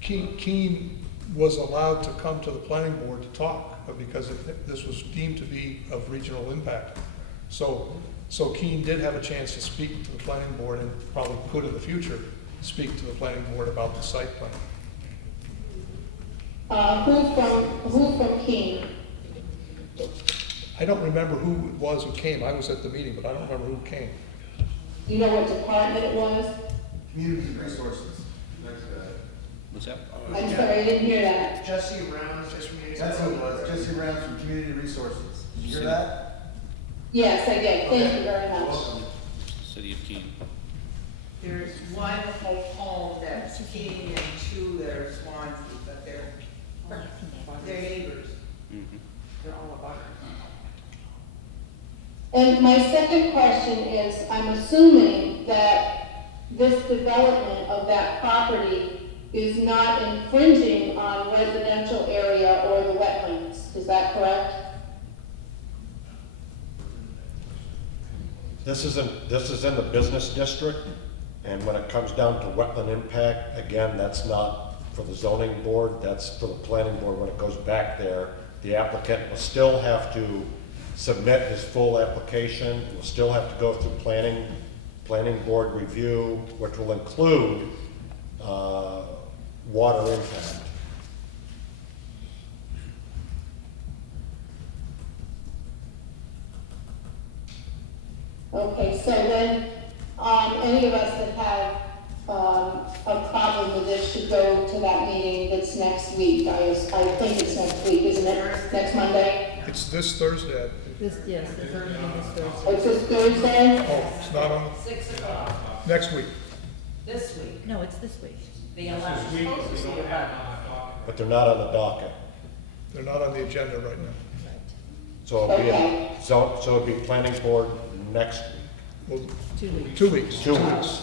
Keene was allowed to come to the planning board to talk, because this was deemed to be of regional impact. So Keene did have a chance to speak to the planning board, and probably could in the future speak to the planning board about the site plan. Who from Keene? I don't remember who it was who came. I was at the meeting, but I don't remember who came. Do you know what department it was? Community resources. What's that? I'm sorry, I didn't hear that. Jesse Rounds. That's who it was, Jesse Rounds from Community Resources. Did you hear that? Yes, I did. Thank you very much. City of Keene. There's one home that's Keene and two that are Swanzey, but they're neighbors. They're all about And my second question is, I'm assuming that this development of that property is not infringing on residential area or the wetlands. Is that correct? This is in the business district, and when it comes down to wetland impact, again, that's not for the zoning board, that's for the planning board. When it goes back there, the applicant will still have to submit his full application, will still have to go through planning board review, which will include water impact. Okay, so then, any of us that have a problem with this should go to that meeting that's next week. I think it's next week, isn't it? Next Monday? It's this Thursday. Yes, the third meeting is Thursday. Oh, it's this Thursday? Oh, it's not on, 6 o'clock. next week. This week. No, it's this week. The 11th. But they're not on the docket. They're not on the agenda right now. So it'll be, so it'll be planning board next week. Well, 2 weeks. 2 weeks. 2 weeks.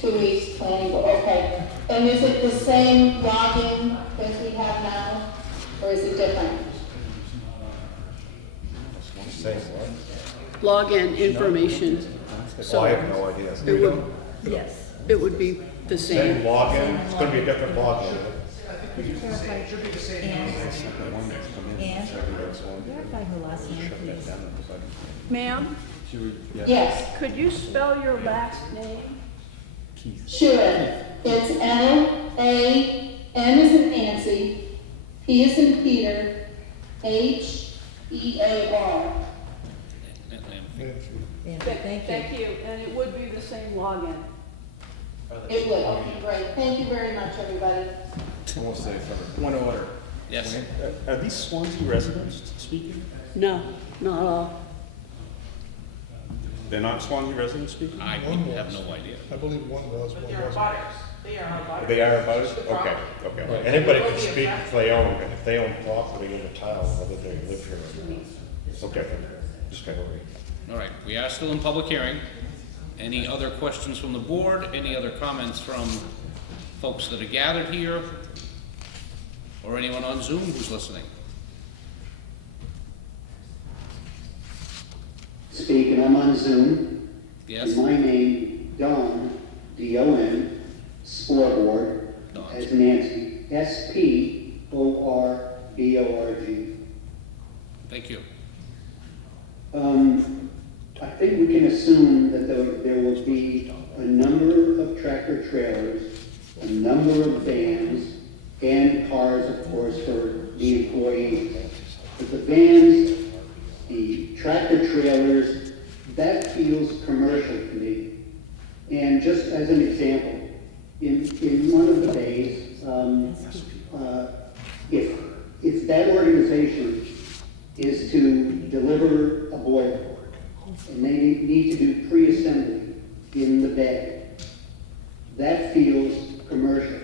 2 weeks planning board, okay. And is it the same login as we have now, or is it different? Same what? Login information. So I have no idea. It would, Yes. it would be the Same same. login, it's gonna be a different login. Could you clarify, and verify her last name, please? Ma'am, Yes, could you spell your last name? sure. It's N as in Nancy, P as in Peter, H-E-A-R. Thank you. And it would be the same login. It would, okay, great. Thank you very much, everybody. Almost there, one order. Yes. Are these Swansea residents speaking? No, not at all. They're not Swansea residents speaking? I have no idea. I believe one was, one They're wasn't. butters. They are butters. They are about it? Okay, okay. Anybody can speak if they own property in the town, whether they live here or not. Okay, just kind of read. All right, we are still in public hearing. Any other questions from the board? Any other comments from folks that are gathered here? Or anyone on Zoom who's listening? Speaking, I'm on Zoom. Yes? My name, Don, D-O-N, Scoreboard, as Nancy, S-P-O-R-B-O-R-G. Thank you. I think we can assume that there will be a number of tractor trailers, a number of vans, and cars, of course, for the employees. But the vans, the tractor trailers, that feels commercial to me. And just as an example, in one of the bays, if that organization is to deliver a boiler, and they need to do pre-assembly in the bay, that feels commercial.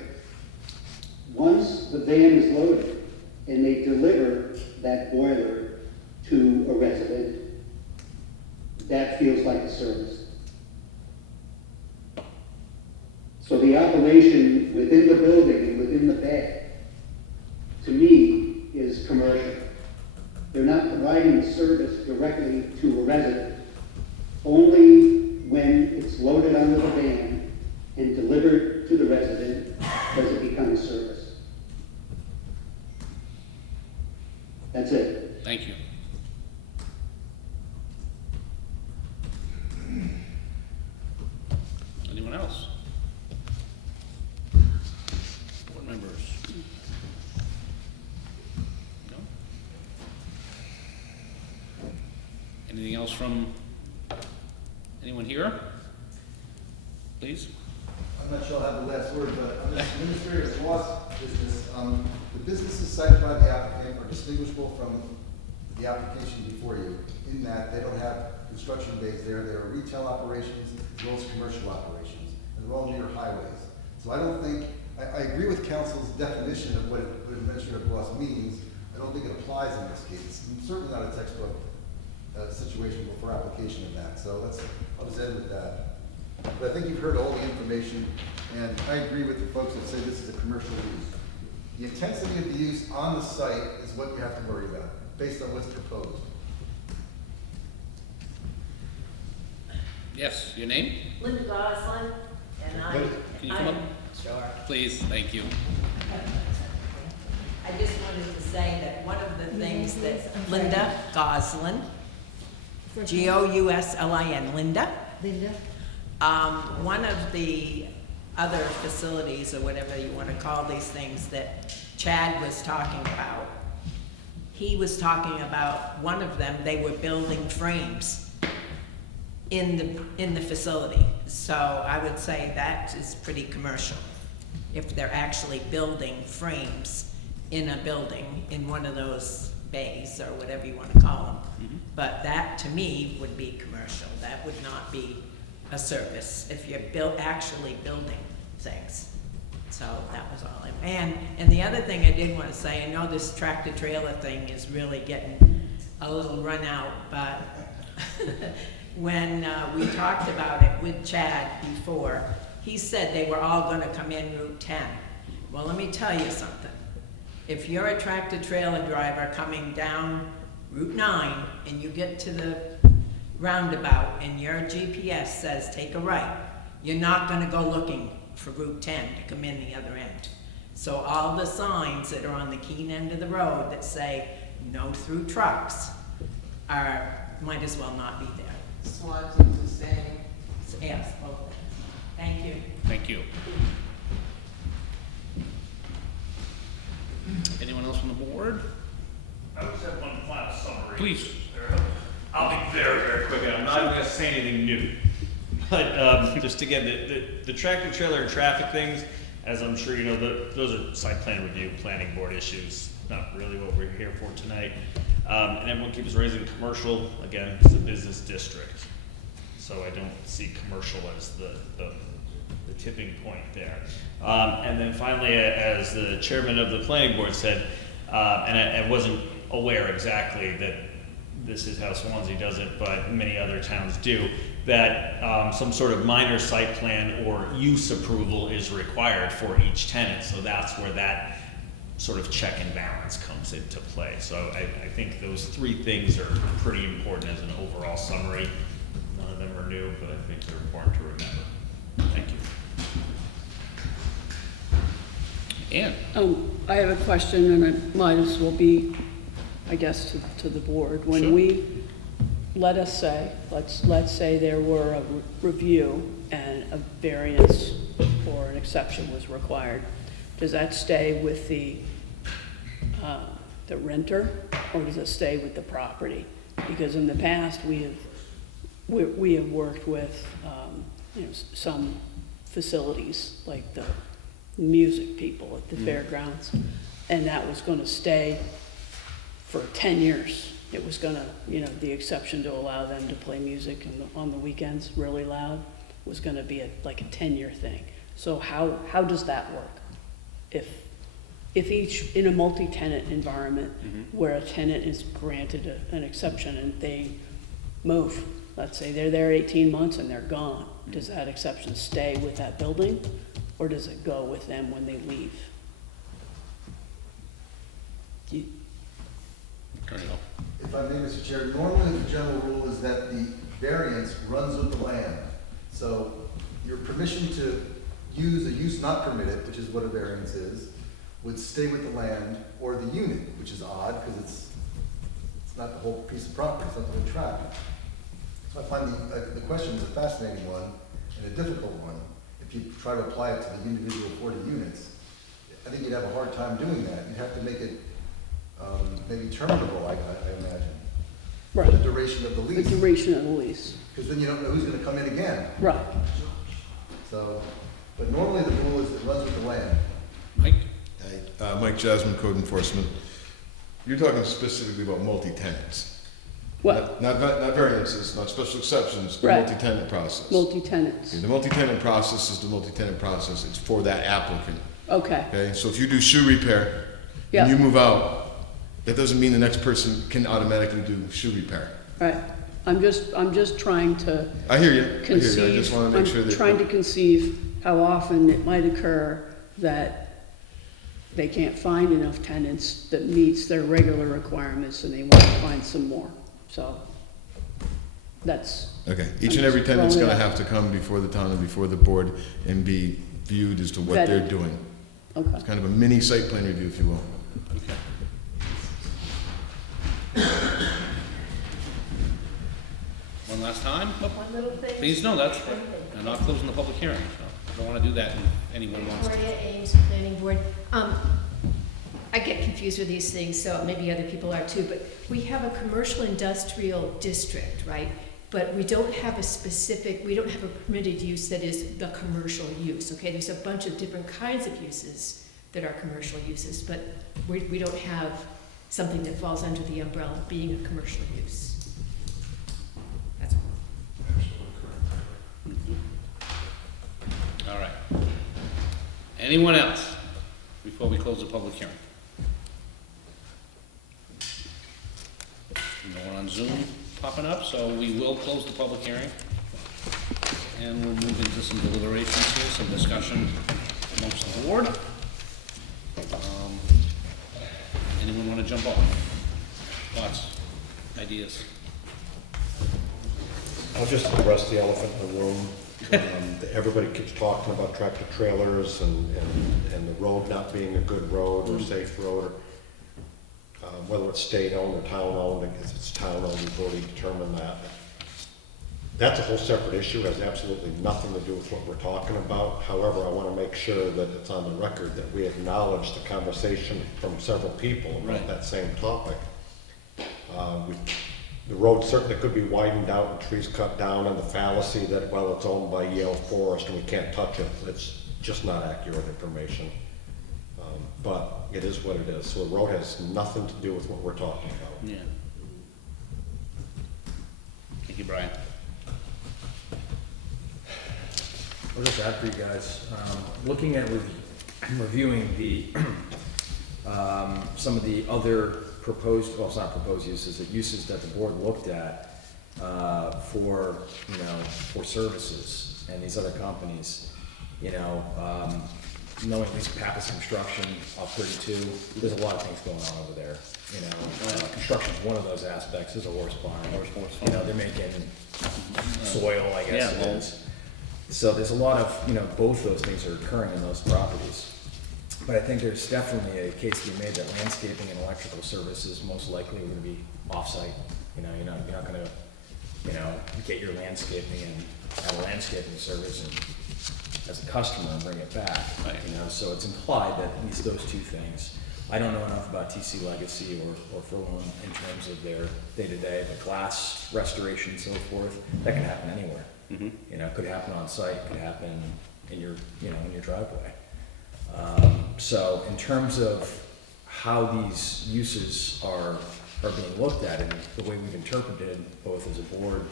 Once the van is loaded and they deliver that boiler to a resident, that feels like a service. So the operation within the building and within the bay, to me, is commercial. They're not providing a service directly to a resident. Only when it's loaded onto the van and delivered to the resident does it become a service. That's it. Thank you. Anyone else? Board members? No? Anything else from anyone here? Please? I'm not sure I'll have the last word, but on this administrative loss business, the businesses cited by the applicant are distinguishable from the application before you, in that they don't have construction bays there. They are retail operations as well as commercial operations, and they're all near highways. So I don't think, I agree with council's definition of what administrative loss means. I don't think it applies in this case. It's certainly not a textbook situation for application of that. So I'll just end with that. But I think you've heard all the information, and I agree with the folks that say this is a commercial use. The intensity of the use on the site is what you have to worry about, based on what's proposed. Yes, your name? Linda Goslin, and Can you come up? Sure. Please, thank you. I just wanted to say that one of the things that Linda Goslin, Gouslin, Linda. Linda? One of the other facilities, or whatever you want to call these things, that Chad was talking about, he was talking about one of them, they were building frames in the facility. So I would say that is pretty commercial, if they're actually building frames in a building, in one of those bays, or whatever you want to call them. But that, to me, would be commercial. That would not be a service if you're actually building things. So that was all. And the other thing I did want to say, I know this tractor trailer thing is really getting a little run out, but when we talked about it with Chad before, he said they were all going to come in Route 10. Well, let me tell you something. If you're a tractor trailer driver coming down Route 9 and you get to the roundabout and your GPS says take a right, you're not going to go looking for Route 10 to come in the other end. So all the signs that are on the keen end of the road that say no through trucks might as well not be there. Swanzey's the same. Yes, both. Thank you. Thank you. Anyone else on the board? I just have one final summary. Please. I'll be very, very quick. I'm not even going to say anything new. But just again, the tractor trailer and traffic things, as I'm sure you know, those are site plan review, planning board issues, not really what we're here for tonight. And everyone keeps raising commercial. Again, it's a business district. So I don't see commercial as the tipping point there. And then finally, as the chairman of the planning board said, and I wasn't aware exactly that this is how Swanzey does it, but many other towns do, that some sort of minor site plan or use approval is required for each tenant. So that's where that sort of check and balance comes into play. So I think those three things are pretty important as an overall summary. None of them are new, but I think they're important to remember. Thank you. Ann? I have a question, and it might as well be, I guess, to the board. When Sure. we, let's say there were a review and a variance or an exception was required, does that stay with the renter, or does it stay with the property? Because in the past, we have worked with some facilities, like the music people at the fairgrounds, and that was going to stay for 10 years. It was going to, the exception to allow them to play music on the weekends really loud was going to be like a 10-year thing. So how does that work? If each, in a multi-tenant environment where a tenant is granted an exception and they move, let's say they're there 18 months and they're gone, does that exception stay with that building, or does it go with them when they leave? Attorney Hall. If I may, Mr. Chair, normally the general rule is that the variance runs with the land. So your permission to use a use not permitted, which is what a variance is, would stay with the land or the unit, which is odd because it's not the whole piece of property, it's not the whole tract. So I find the question is a fascinating one and a difficult one. If you try to apply it to the individual 40 units, I think you'd have a hard time doing that. You'd have to make it maybe terminable, I imagine. Right. The duration of the lease. The duration of the lease. Because then you don't know who's gonna come in again. Right. So, but normally the rule is it runs with the land. Mike? Mike Jasmine, Code Enforcement. You're talking specifically about multi-tenants. What? Not variances, not special exceptions, the Right. multi-tenant process. Multi-tenants. The multi-tenant process is the multi-tenant process. It's for that applicant. Okay. Okay, so if you do shoe repair Yeah. and you move out, that doesn't mean the next person can automatically do shoe repair. Right. I'm just trying to I hear you. I hear you. I conceive, just want to make sure I'm that. trying to conceive how often it might occur that they can't find enough tenants that meets their regular requirements and they want to find some more. So that's. Okay, each I'm and every just tenant's throwing gonna it have to come before the town and before the board and be viewed as to what they're Vetted. doing. Okay. It's kind of a mini site plan review, if you will. One last time? One little thing. Please, no, that's, I'm not closing the public hearing, so I don't wanna do that if anyone wants to. Victoria Ames, Planning Board. I get confused with these things, so maybe other people are too, but we have a commercial industrial district, right? But we don't have a specific, we don't have a permitted use that is the commercial use, okay? There's a bunch of different kinds of uses that are commercial uses, but we don't have something that falls under the umbrella of being a commercial use. That's all. All right. Anyone else before we close the public hearing? No one on Zoom popping up, so we will close the public hearing. And we'll move into some deliberations here, some discussion amongst the board. Anyone want to jump on? Thoughts, ideas? I'll just address the elephant in the room. Everybody keeps talking about tractor trailers and the road not being a good road or safe road, or whether it's state-owned or town-owned. I guess it's town-owned, we've already determined that. That's a whole separate issue, has absolutely nothing to do with what we're talking about. However, I want to make sure that it's on the record that we acknowledge the conversation from several people about that same topic. The road certainly could be widened out and trees cut down, and the fallacy that, well, it's owned by Yale Forest and we can't touch it, it's just not accurate information. But it is what it is. So the road has nothing to do with what we're talking about. Yeah. Thank you, Brian. I'll just add for you guys, looking at reviewing the, some of the other proposed, well, it's not proposed uses, the uses that the board looked at for, for services and these other companies, knowing at least Pappas Construction off 32, there's a lot of things going on over there. Construction's one of those aspects, is a horse barn. They're making soil, I guess it is. So there's a lot of, both those things are occurring in those properties. But I think there's definitely a case to be made that landscaping and electrical services most likely are gonna be off-site. You're not gonna, get your landscaping and have a landscaping service and as a customer and bring it back. So it's implied that at least those two things. I don't know enough about TC Legacy or Furlong in terms of their day-to-day, but glass restoration and so forth, that can happen anywhere. It could happen on site, it could happen in your, in your driveway. So in terms of how these uses are being looked at and the way we've interpreted both as a board,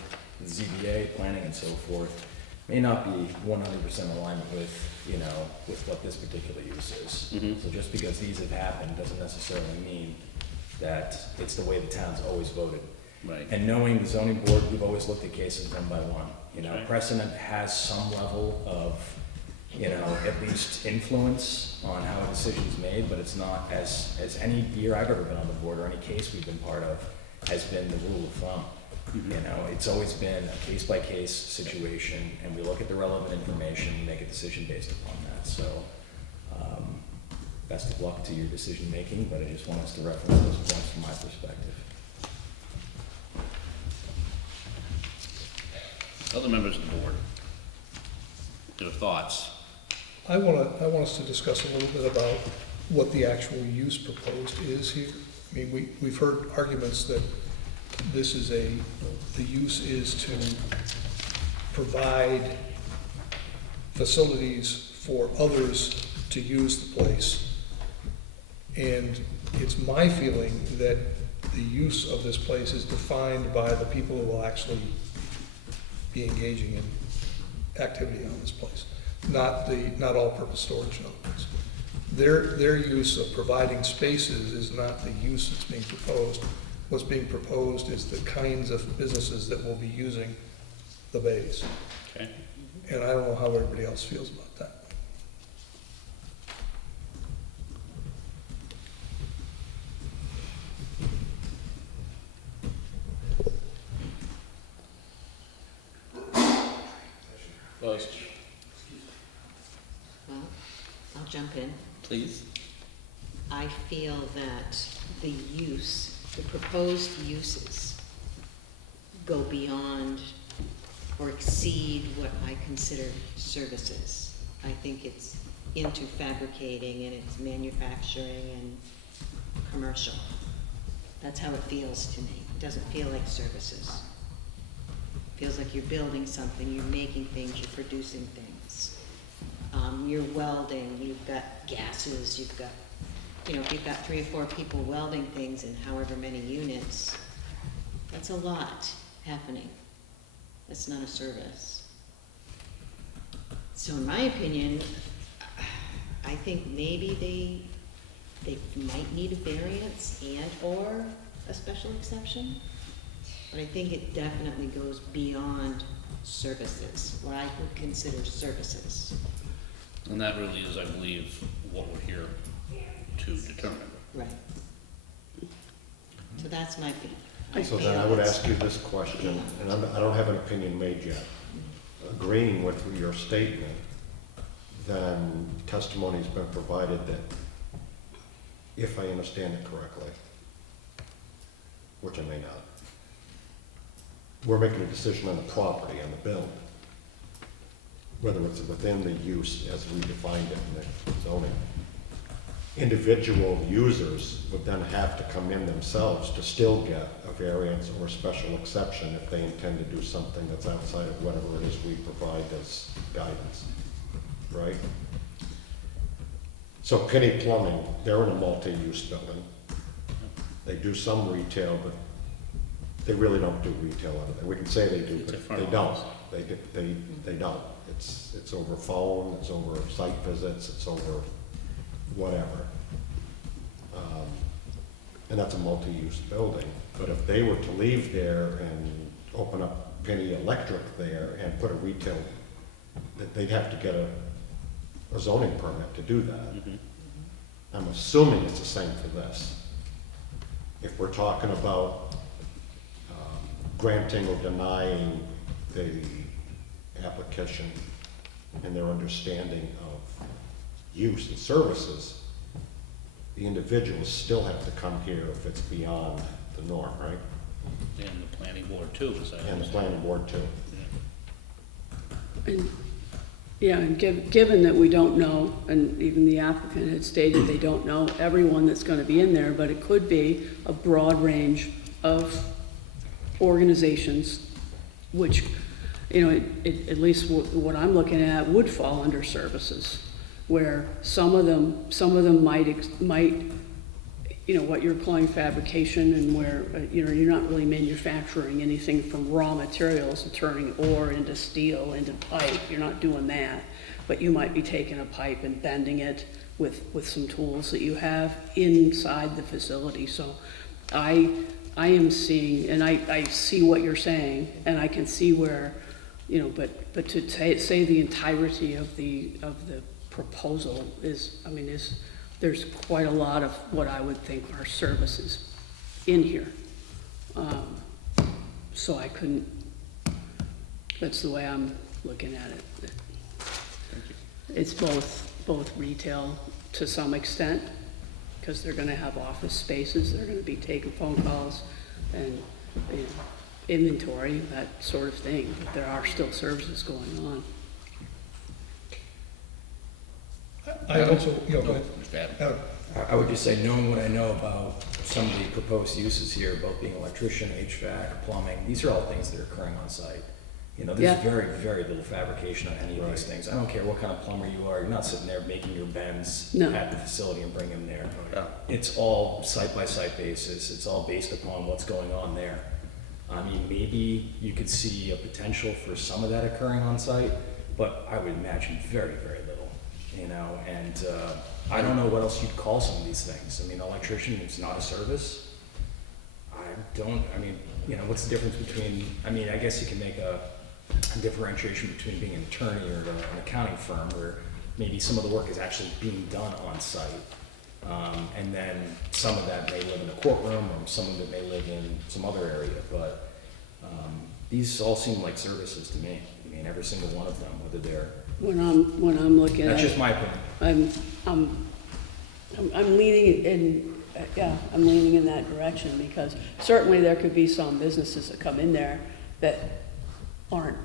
the ZBA, planning and so forth, may not be 100% aligned with what this particular use is. So just because these have happened doesn't necessarily mean that it's the way the town's always voted. Right. And knowing the zoning board, we've always looked at cases one by one. Precedent has some level of, at least influence on how a decision's made, but it's not as any year I've ever been on the board or any case we've been part of, has been the rule of thumb. You know, it's always been a case-by-case situation, and we look at the relevant information and make a decision based upon that. So, best of luck to your decision-making, but I just want us to reference those points from my perspective. Other members of the board, their thoughts? I want us to discuss a little bit about what the actual use proposed is here. I mean, we've heard arguments that this is the use is to provide facilities for others to use the place. And it's my feeling that the use of this place is defined by the people who will actually be engaging in activity on this place, not all-purpose storage elements. Their use of providing spaces is not the use that's being proposed. What's being proposed is the kinds of businesses that will be using the bays. Okay. And I don't know how everybody else feels about that. Buzz. Well, I'll jump in. Please. I feel that the proposed uses go beyond or exceed what I consider services. I think it's into fabricating and it's manufacturing and commercial. That's how it feels to me. It doesn't feel like services. It feels like you're building something, you're making things, you're producing things. You're welding, you've got gases, you've got, if you've got 3 or 4 people welding things in however many units, that's a lot happening. That's not a service. So in my opinion, I think maybe they might need a variance and or a special exception, but I think it definitely goes beyond services, what I would consider services. And that really is, I believe, what we're here to determine. Right. So that's my feeling. So then I would ask you this question, and I don't have an opinion made yet. Agreeing with your statement, then testimony's been provided that, if I understand it correctly, which I may not, we're making a decision on the property, on the building, whether it's within the use as we defined it in the zoning. Individual users would then have to come in themselves to still get a variance or a special exception if they intend to do something that's outside of whatever it is we provide as guidance, right? So Penny Plumbing, they're in a multi-use building. They do some retail, but they really don't do retail out of there. We can say they do, but they don't. They don't. It's over phone, it's over site visits, it's over whatever. And that's a multi-use building. But if they were to leave there and open up Penny Electric there and put a retail, they'd have to get a zoning permit to do that. Mm-hmm. I'm assuming it's the same for this. If we're talking about granting or denying the application and their understanding of use and services, the individuals still have to come here if it's beyond the norm, right? And the planning board too, is that? And the planning board too. And given that we don't know, and even the applicant had stated they don't know everyone that's gonna be in there, but it could be a broad range of organizations, which, at least what I'm looking at would fall under services, where some of them might, what you're calling fabrication, and where, you're not really manufacturing anything from raw materials and turning ore into steel, into pipe. You're not doing that, but you might be taking a pipe and bending it with some tools that you have inside the facility. So I am seeing, and I see what you're saying, and I can see where, but to say the entirety of the proposal is, there's quite a lot of what I would think are services in here. So I couldn't, that's the way I'm looking at it. It's both retail to some extent, because they're gonna have office spaces, they're gonna be taking phone calls and, you know, inventory, that sort of thing, but there are still services going on. I also, go ahead. Adam. I would just say, knowing what I know about some of the proposed uses here, about being electrician, HVAC, plumbing, these are all things that are occurring on site. You know, there's Yeah. very, very little fabrication on any of these things. I don't care what kind of plumber you are, you're not sitting there making your bends No. at the facility and bringing them there. It's all site-by-site basis, it's all based upon what's going on there. I mean, maybe you could see a potential for some of that occurring on site, but I would imagine very, very little, you know, and, I don't know what else you'd call some of these things. I mean, electrician is not a service. I mean, you know, what's the difference between, I mean, I guess you can make a differentiation between being an attorney or an accounting firm where maybe some of the work is actually being done on site. And then some of that may live in a courtroom or some of it may live in some other area, but, these all seem like services to me. I mean, every single one of them, whether they're, When I'm looking at. that's just my opinion. I'm leaning in, I'm leaning in that direction, because certainly there could be some businesses that come in there that aren't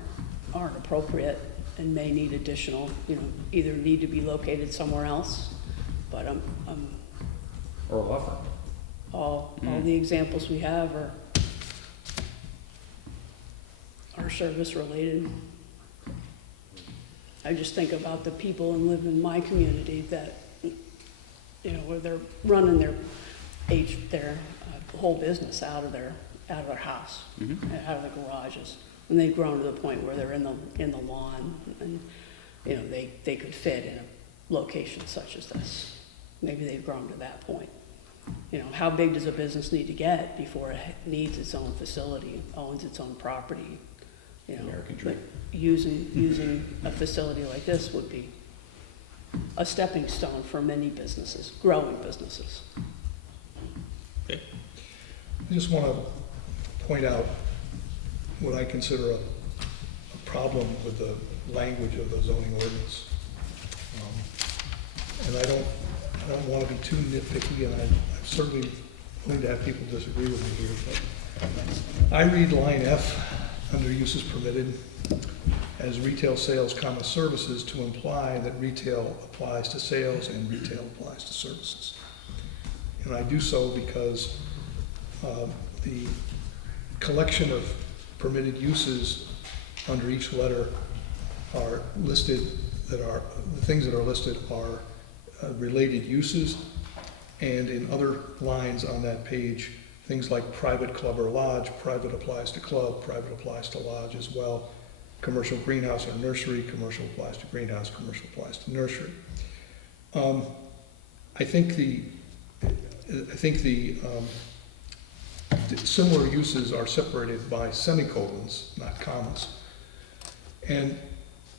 appropriate and may need additional, you know, either need to be located somewhere else, but Or a law firm. all the examples we have are service related. I just think about the people and live in my community that, you know, where they're running their whole business out of their house, out of the garages, and they've grown to the point where they're in the lawn, and you know they could fit in a location such as this. Maybe they've grown to that point. You know, how big does a business need to get before it needs its own facility, owns its own property? You know, American dream. Using a facility like this would be a stepping stone for many businesses, growing businesses. I just want to point out what I consider a problem with the language of the zoning ordinance. And I don't want to be too nitpicky, and I'm certainly willing to have people disagree with me here, but I read line F under uses permitted as retail sales, services, to imply that retail applies to sales and retail applies to services. And I do so because the collection of permitted uses under each letter are listed, the things that are listed are related uses, and in other lines on that page, things like private club or lodge, private applies to club, private applies to lodge as well. Commercial greenhouse or nursery, commercial applies to greenhouse, commercial applies to nursery. I think the similar uses are separated by semicolons, not commas. And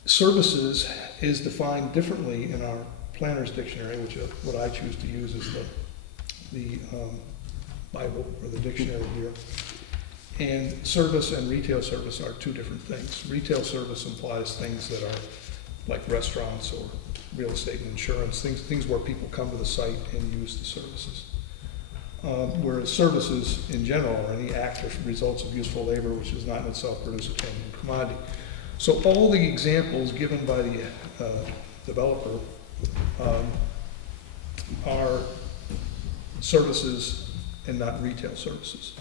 services is defined differently in our planner's dictionary, which is what I choose to use as the Bible or the dictionary here. And service and retail service are two different things. Retail service implies things that are like restaurants or real estate and insurance, things where people come to the site and use the services. Whereas services in general are any act or results of useful labor which does not in itself produce a tangible commodity. So all the examples given by the developer are services and not retail services,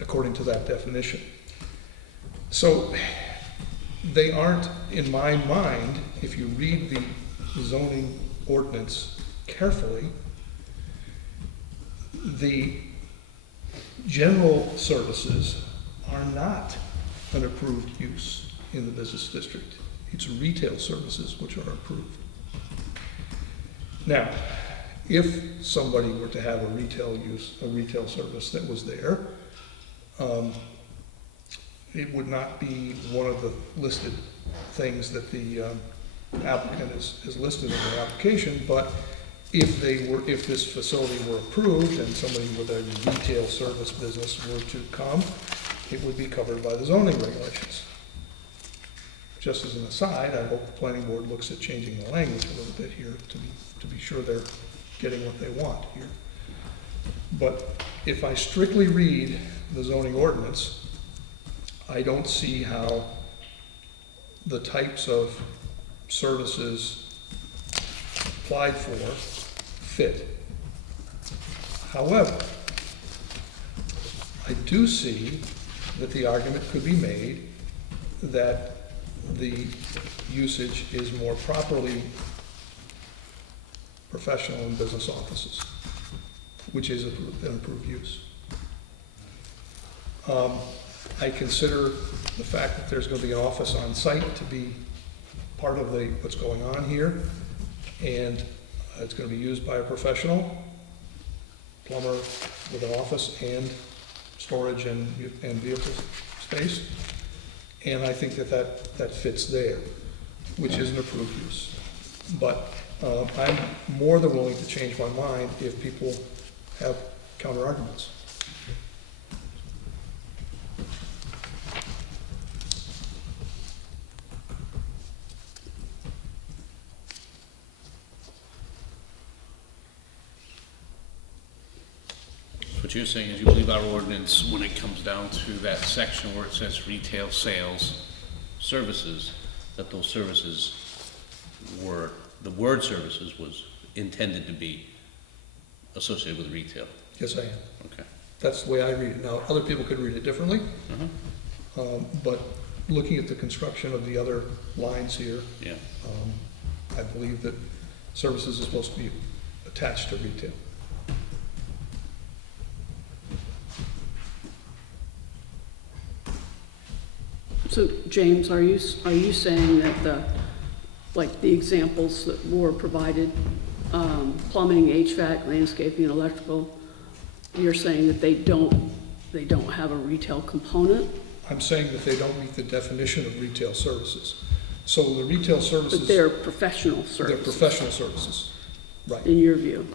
according to that definition. So they aren't, in my mind, if you read the zoning ordinance carefully, the general services are not an approved use in the business district. It's retail services which are approved. Now, if somebody were to have a retail service that was there, it would not be one of the listed things that the applicant is listed in the application, but if this facility were approved and somebody with a retail service business were to come, it would be covered by the zoning regulations. Just as an aside, I hope the planning board looks at changing the language a little bit here to be sure they're getting what they want here. But if I strictly read the zoning ordinance, I don't see how the types of services applied for fit. However, I do see that the argument could be made that the usage is more properly professional and business offices, which is an approved use. I consider the fact that there's going to be an office on site to be part of what's going on here, and it's going to be used by a professional plumber with an office and storage and vehicle space. And I think that fits there, which is an approved use. But I'm more than willing to change my mind if people have counter arguments. What you're saying is you believe our ordinance, when it comes down to that section where it says retail sales services, that those services were, the word services was intended to be associated with retail? Yes, I am. Okay. That's the way I read it. Now, other people could read it differently, but looking at the construction of the other lines here, yeah. I believe that services is supposed to be attached to retail. So, James, are you saying that the examples that were provided, plumbing, HVAC, landscaping, and electrical, you're saying that they don't have a retail component? I'm saying that they don't meet the definition of retail services. So the retail services... But they're professional services. They're professional services, right. In your view?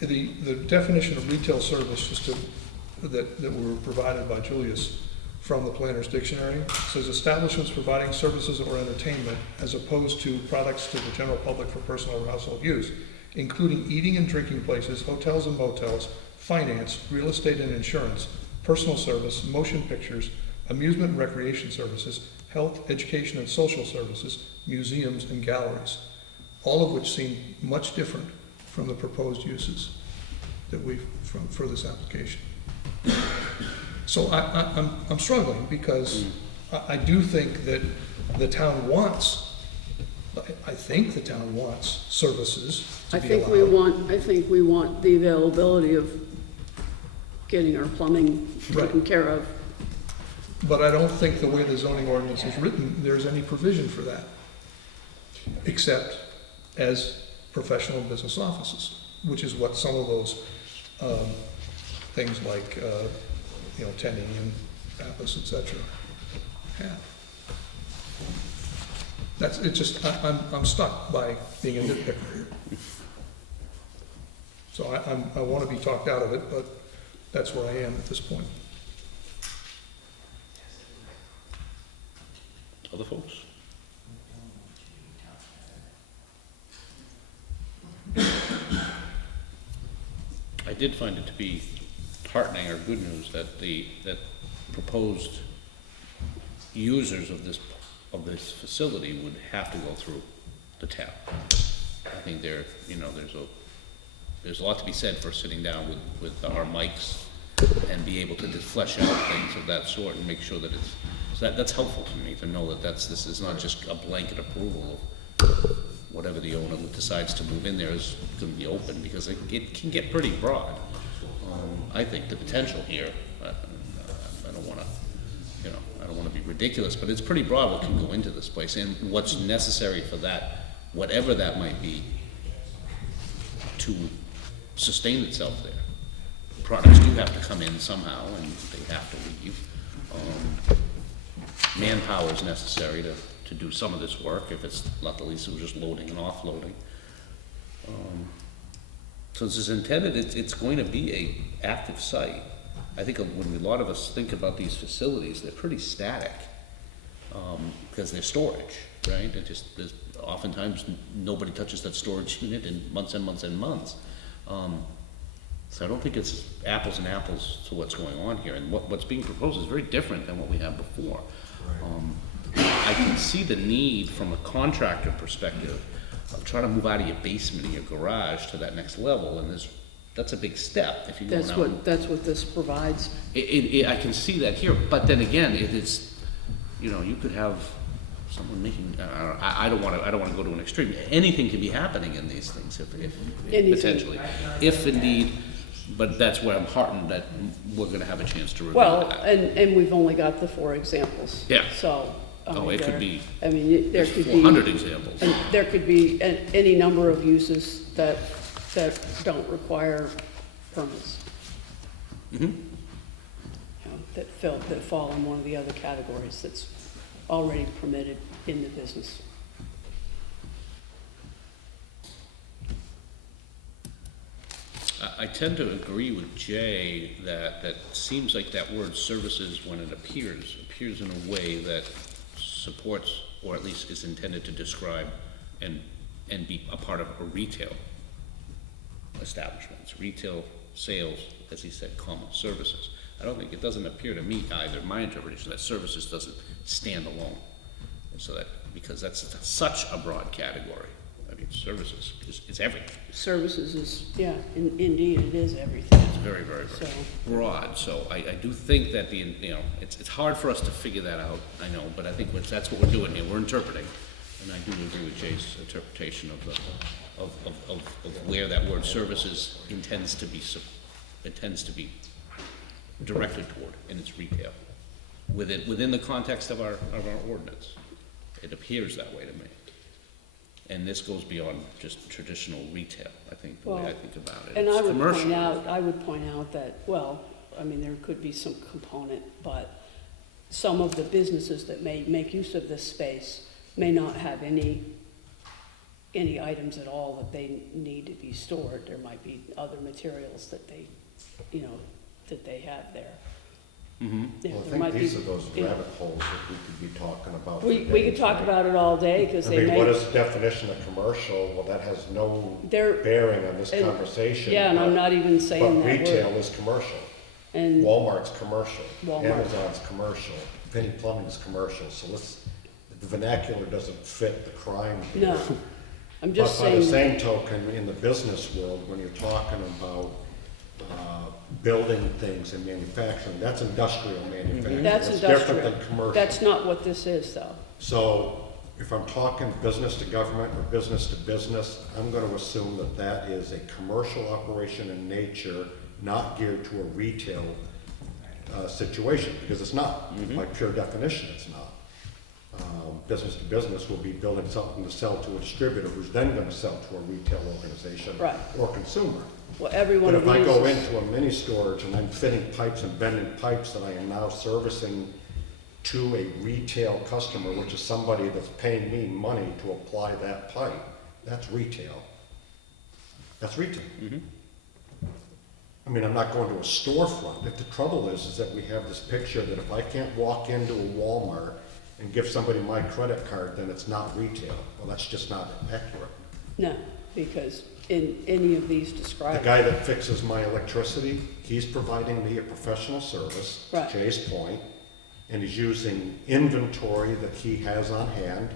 The definition of retail service, that were provided by Julius from the Planner's Dictionary, says establishments providing services or entertainment as opposed to products to the general public for personal or household use, including eating and drinking places, hotels and motels, finance, real estate and insurance, personal service, motion pictures, amusement and recreation services, health, education and social services, museums and galleries, all of which seem much different from the proposed uses that for this application. So I'm struggling because I do think that the town wants, I think the town wants services to be allowed. I think we want the availability of getting our plumbing taken care of. But I don't think the way the zoning ordinance is written, there's any provision for that, except as professional business offices, which is what some of those things like Tenny and Pappas, etc. have. I'm stuck by being a nitpicker here. So I want to be talked out of it, but that's where I am at this point. Other folks? I did find it to be heartening or good news that that proposed users of this facility would have to go through the town. I think there's a lot to be said for sitting down with our mics and be able to just flesh out things of that sort and make sure that that's helpful to me to know that this is not just a blanket approval of whatever the owner decides to move in there is going to be open, because it can get pretty broad. I think the potential here, I don't want to be ridiculous, but it's pretty broad what can go into this place and what's necessary for that, whatever that might be, to sustain itself there. Products do have to come in somehow, and they have to leave. Manpower is necessary to do some of this work, if it's not the least, it was just loading and offloading. So this is intended, it's going to be a active site. I think when a lot of us think about these facilities, they're pretty static, because they're storage, right? It just, there's oftentimes nobody touches that storage unit in months and months and months. So I don't think it's apples and apples to what's going on here, and what's being proposed is very different than what we had before. I can see the need from a contractor perspective of trying to move out of your basement and your garage to that next level, and that's a big step if you're going out. That's what this provides. I can see that here, but then again, it's, you know, you could have someone making, I don't wanna go to an extreme. Anything can be happening in these things if potentially. If indeed, but that's where I'm heartened that we're gonna have a chance to review Well, that. and we've only got the 4 examples. Yeah. So. It could be, I mean, there could be. 400 examples. And there could be any number of uses that don't require permits. Mm-hmm. You know, that fall in one of the other categories that's already permitted in the business. I tend to agree with Jay that seems like that word services, when it appears in a way that supports, or at least is intended to describe and be a part of a retail establishment. It's retail sales, as he said, services. I don't think, it doesn't appear to me either, my interpretation, that services doesn't stand alone. And so that, because that's such a broad category. I mean, services is everything. Services is, yeah, indeed, it is everything. It's very, very, very broad. So I do think that it's hard for us to figure that out, I know, but I think that's what we're doing here. We're interpreting. And I do agree with Jay's interpretation of where that word services intends to be directed toward in its retail. Within the context of our ordinance. It appears that way to me. And this goes beyond just traditional retail, I think, the way I think about it. And It's I commercial. would point out that, well, I mean, there could be some component, but some of the businesses that may make use of this space may not have any items at all that they need to be stored. There might be other materials that they, that they have there. Mm-hmm. Well, I think these are those rabbit holes that we could be talking about. We could talk about it all day, because they may. What is the definition of commercial? Well, that has no bearing on this conversation. Yeah, and I'm not even saying that word. But retail is commercial. And Walmart's commercial. Walmart. Amazon's commercial. Penny Plumbing's commercial. So the vernacular doesn't fit the crime here. No, I'm just saying. But by the saying. same token, in the business world, when you're talking about building things and manufacturing, that's industrial manufacturing. That's different industrial. than commercial. That's not what this is, though. So if I'm talking business to government or business to business, I'm going to assume that that is a commercial operation in nature, not geared to a retail situation, because it's not. By pure definition, it's not. Business to business will be building something to sell to a distributor, who's then going to sell to a retail organization or consumer. Well, everyone. But if I go into a mini storage and I'm fitting pipes and bending pipes that I am now servicing to a retail customer, which is somebody that's paying me money to apply that pipe, that's retail. That's retail. I mean, I'm not going to a storefront. If the trouble is that we have this picture that if I can't walk into a Walmart and give somebody my credit card, then it's not retail. Well, that's just not accurate. No, because in any of these described. The guy that fixes my electricity, he's providing me a professional service, to Jay's point, and he's using inventory that he has on hand,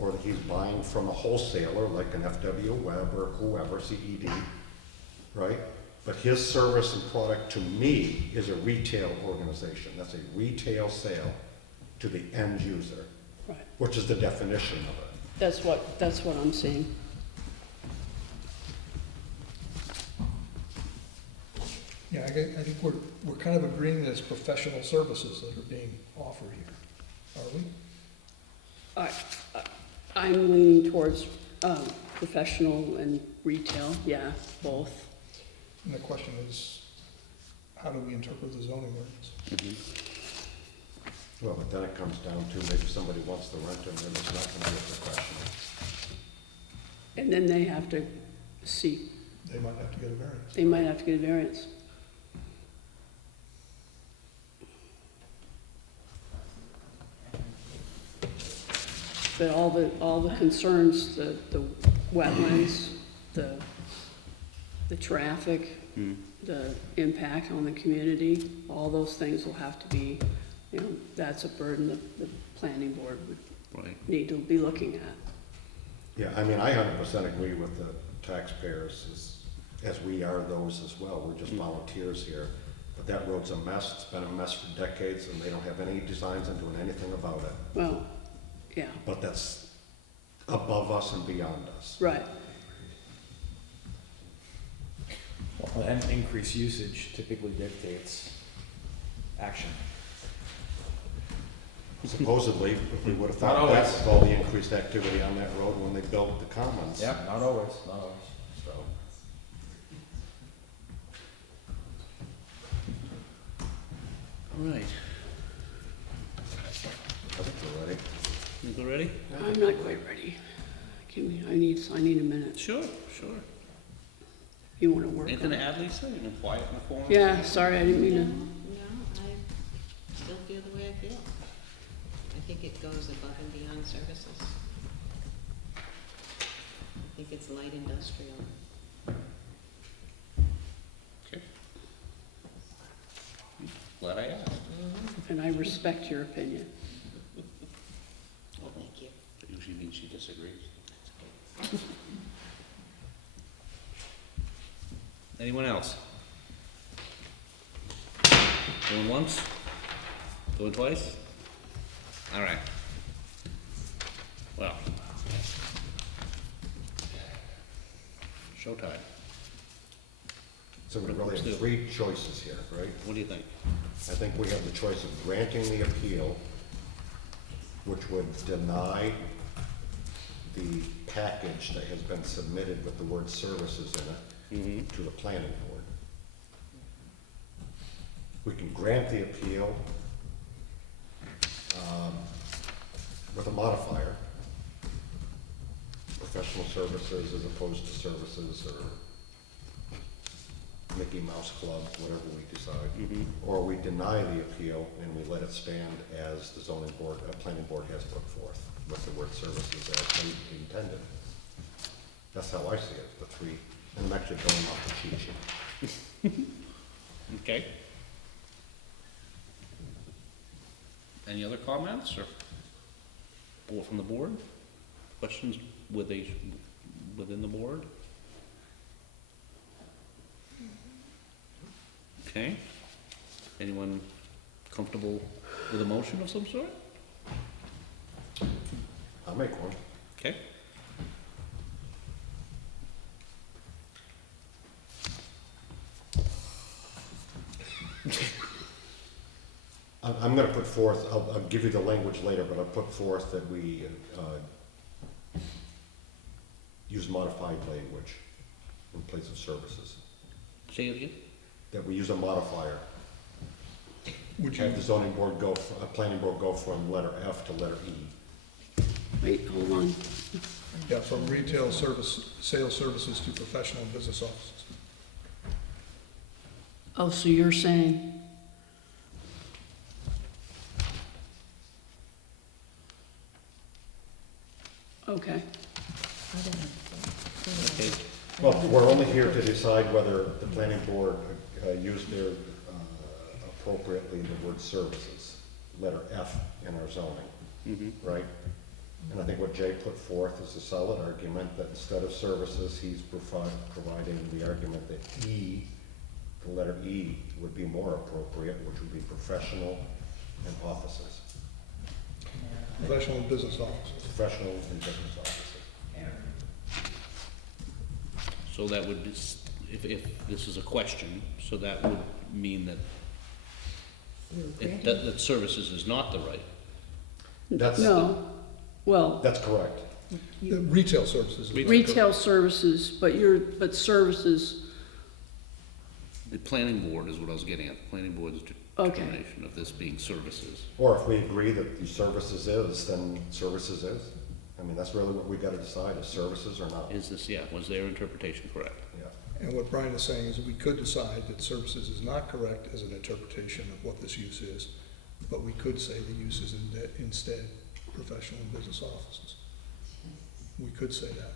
or that he's buying from a wholesaler like an FW Web or whoever, CED, right? But his service and product to me is a retail organization. That's a retail sale to the end user, which is the definition of it. That's what I'm seeing. Yeah, I think we're kind of agreeing that it's professional services that are being offered here, are we? I'm leaning towards professional and retail, yeah, both. And the question is, how do we interpret the zoning ordinance? Well, but then it comes down to maybe somebody wants to rent it and it's not going to be a professional. And then they have to seek they might have to get a variance. They might have to get a variance. But all the concerns, the wetlands, the traffic, the impact on the community, all those things will have to be, that's a burden that the planning board would need to be looking at. Yeah, I mean, I 100% agree with the taxpayers, as we are those as well. We're just volunteers here. But that road's a mess. It's been a mess for decades, and they don't have any designs on doing anything about it. Well, yeah. But that's above us and beyond us. Right. Well, and increased usage typically dictates action. Supposedly, if we would have Not thought always. that with all the increased activity on that road when they built the commons. Yeah, not always, not always. So, All right. I think we're ready. You go ready? I'm not quite ready. I need a minute. Sure. You wanna work Anything on to it? add, Lisa? You want quiet in the forum? Yeah, sorry, I didn't mean to. No, I still feel the way I feel. I think it goes above and beyond services. I think it's light industrial. Okay. Glad I asked. And I respect your opinion. Well, thank you. That usually means she disagrees. Anyone else? Going once? Going twice? All right. Well. Showtime. So we really have three choices here, right? What do you think? I think we have the choice of granting the appeal, which would deny the package that has been submitted with the word services in it to the planning board. We can grant the appeal with a modifier, professional services as opposed to services, or Mickey Mouse Club, whatever we decide. Or we deny the appeal and we let it stand as the zoning board, planning board has put forth, with the word services as intended. That's how I see it, the three, and I'm actually going off the cheat sheet. Okay. Any other comments or from the board? Questions within the board? Okay. Anyone comfortable with a motion of some sort? I'll make one. Okay. I'm gonna put forth, I'll give you the language later, but I'll put forth that we use modified language in place of services. Say it again? That we use a modifier. Would Have you, the zoning board go, planning board go from letter F to letter E. Wait, hold on. yeah, from retail service, sales services to professional and business offices. Oh, so you're saying, okay. Okay. Well, we're only here to decide whether the planning board used their, appropriately the word services, letter F in our zoning, right? And I think what Jay put forth is a solid argument that instead of services, he's providing the argument that E, the letter E, would be more appropriate, which would be professional and offices. Professional and business offices. Professional and business offices. So that would, if this is a question, so that would mean that that services is not the right. That's, No, well, that's correct. The retail services. is retail services, but services, The planning board is what I was getting at, the planning board's Okay. determination of this being services. Or if we agree that the services is, then services is. I mean, that's really what we gotta decide, is services or not. Is this, yeah, was their interpretation correct? Yeah. And what Brian is saying is we could decide that services is not correct as an interpretation of what this use is, but we could say the use is instead professional and business offices. We could say that.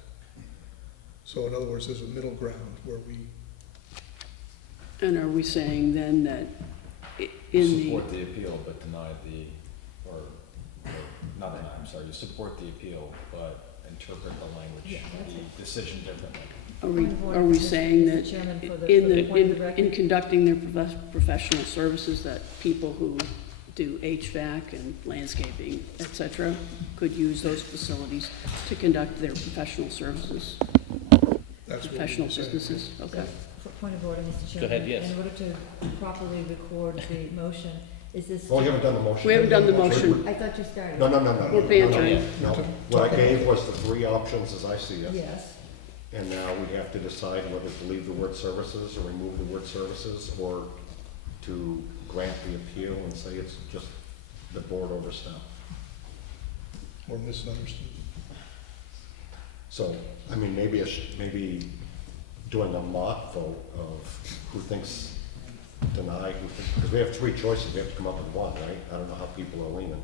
So in other words, there's a middle ground where we, And are we saying then that in the, Support the appeal, but deny the, or not deny, I'm sorry, you support the appeal, but interpret the language, the decision differently. are we saying that Mr. Chairman, for in the point of the record. in conducting their professional services, that people who do HVAC and landscaping, et cetera, could use those facilities to conduct their professional services? that's what Professional we're saying. businesses, okay. For point of order, Mr. Go Chairman. ahead, yes. In order to properly record the motion, is this? Well, we haven't done the motion. We haven't done the motion. I thought you started. No. We're bantering. No. What I gave was the three options as I see it. Yes. And now we have to decide whether to leave the word services or remove the word services, or to grant the appeal and say it's just the board overstepped. Or misunderstood. So, I mean, maybe doing a mock vote of who thinks deny, because we have three choices, we have to come up with one, right? I don't know how people are leaning.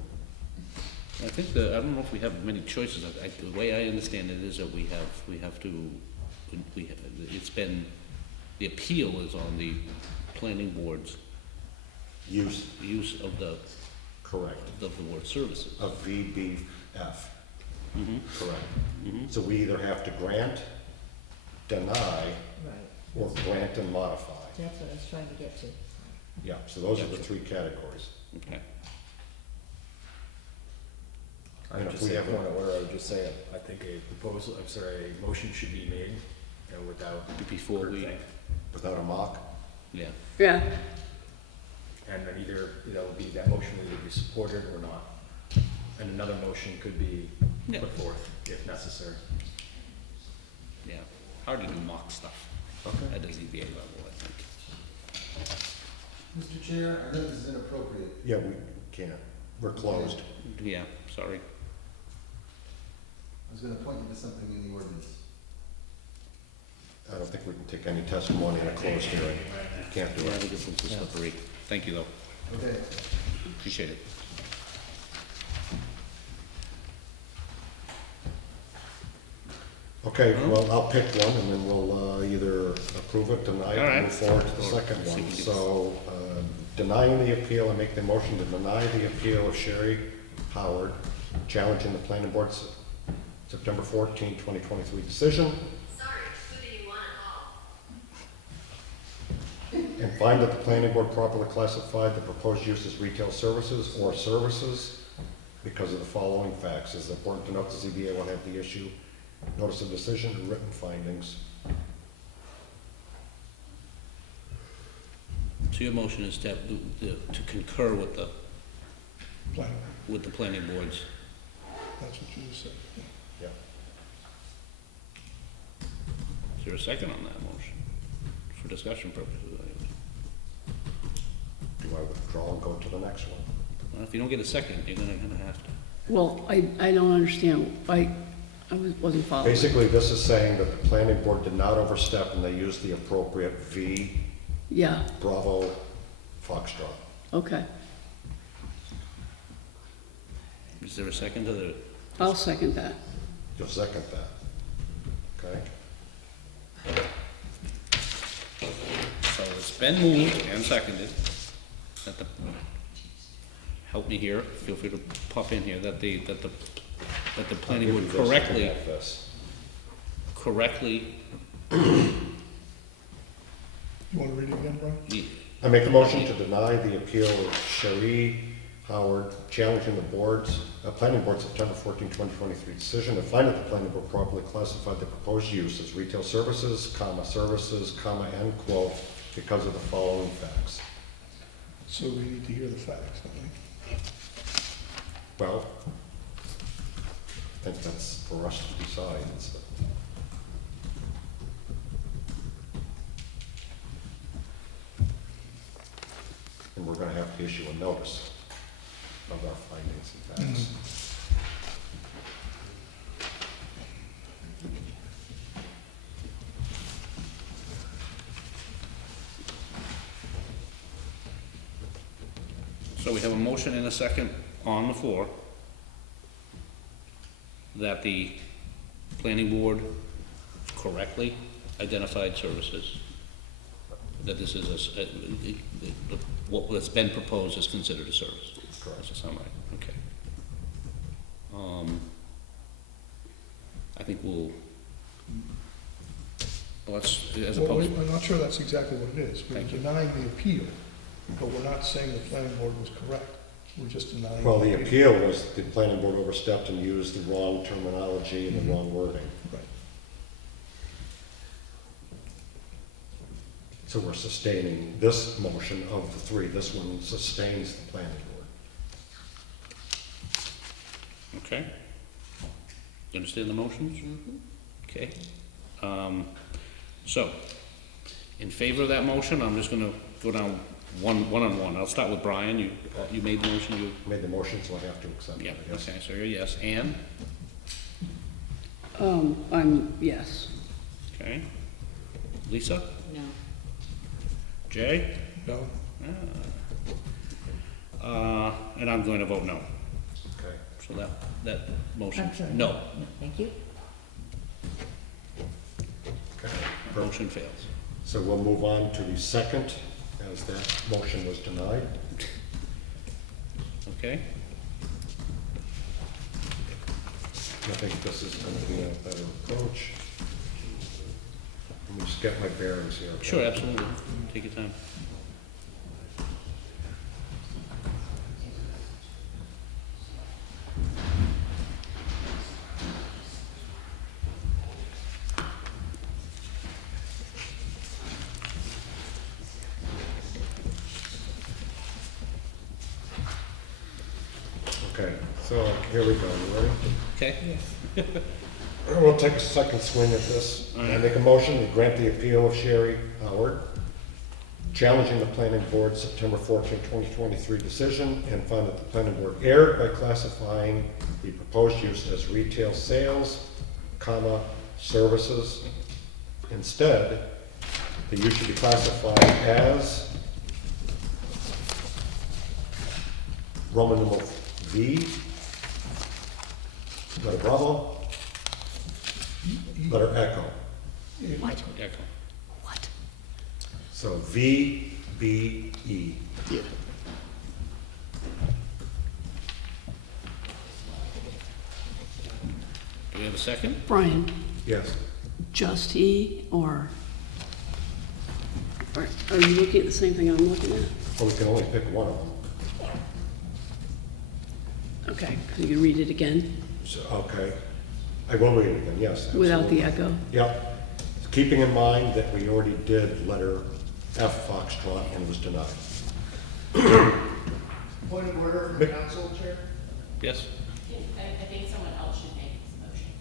I think I don't know if we have many choices. The way I understand it is that we have to, it's been, the appeal is on the planning board's use of the. Correct. Of the word services. Of VBF. Mm-hmm. Correct. Mm-hmm. So we either have to grant, deny, Right. or grant and modify. That's what I was trying to get to. Yeah, so those are the three categories. Okay. I would just say, point of order, I would just say, I think a proposal, I'm sorry, a motion should be made, and without. Before we. Without a mock? Yeah. Yeah, And then either, that motion will either be supported or not. And another motion could be Yeah. put forth if necessary. Yeah. Hard to do mock stuff. Okay. At the ZBA level, I think. Mr. Chair, I know this is inappropriate. Yeah, we can't. We're closed. Yeah, sorry. I was gonna point you to something in the ordinance. I don't think we can take any testimony in a closed hearing. Can't do Yeah, I it. think it's slippery. Thank you, though. Okay. Appreciate it. Okay, well, I'll pick one and then we'll either approve it, deny it, All right. and move forward to the second one. So denying the appeal, I make the motion to deny the appeal of Sherry Howard, challenging the planning board's September 14, 2023 decision. Sorry, who do you want to call? And find that the planning board properly classified the proposed use as retail services or services because of the following facts. It's important to note the ZBA will have the issue, notice of decision, and written findings. So your motion is to concur with the planning boards. That's what you said. Yeah. Is there a second on that motion? For discussion purposes, Do I withdraw and go to the next one? Well, if you don't get a second, you're gonna have to. well, I don't understand, wasn't following. Basically, this is saying that the planning board did not overstep and they used the appropriate V, Yeah, Bravo, Foxtrot. okay, Is there a second to the? I'll second that. You'll second that, okay? So it's been moved and seconded that the, help me here, feel free to pop in here, that the planning board correctly. You wanna read it again, Brian? I make a motion to deny the appeal of Sherry Howard challenging the planning board September 14, 2023 decision to find that the planning board properly classified the proposed use as retail services, end quote, because of the following facts. So we need to hear the facts, don't we? Well, I think that's for us to decide. And we're gonna have to issue a notice of our findings and facts. So we have a motion and a second on the floor that the planning board correctly identified services, that this is what's been proposed is considered a service. Correct. Does that sound right? Okay. I think let's, as Well, opposed, I'm not sure that's exactly what it is. We're Thank you. denying the appeal, but we're not saying the planning board was correct. We're just denying. Well, the appeal was the planning board overstepped and used the wrong terminology and the wrong wording. Right. So we're sustaining this motion of the three. This one sustains the planning board. okay. You understand the motions? Okay. So, in favor of that motion, I'm just gonna go down one on one. I'll start with Brian. You made the motion, you? Made the motion, so I have to accept Yeah, it, I guess. okay, so you're a yes. Ann? I'm, yes. Okay. Lisa? No. Jay? No? And I'm going to vote no. Okay. So that motion, I'm sorry. no. Thank you. Okay. Motion fails. So we'll move on to the second, as that motion was denied. Okay? I think this is going to be a better approach. Let me just get my bearings here. okay? Sure, absolutely. Take your time. Okay, so here we go. You ready? Okay? We'll take a second swing at this. I make a motion to grant the appeal of Sherry Howard, challenging the planning board's September 14, 2023 decision, and find that the planning board erred by classifying the proposed use as retail sales, comma, services. Instead, the use should be classified as Roman numeral V, letter Bravo, letter Echo. What? Echo. So V, B, E. Yeah. Do we have a second? Brian, Yes. just E, or are you looking at the same thing I'm looking at? Well, we can only pick one of them. Okay, you can read it again So, okay. I will read it again, yes. without the absolutely. echo. Yep. Keeping in mind that we already did letter F Foxtrot and it was denied. Point of order from the council, Chair? Yes? I think someone else should make this motion.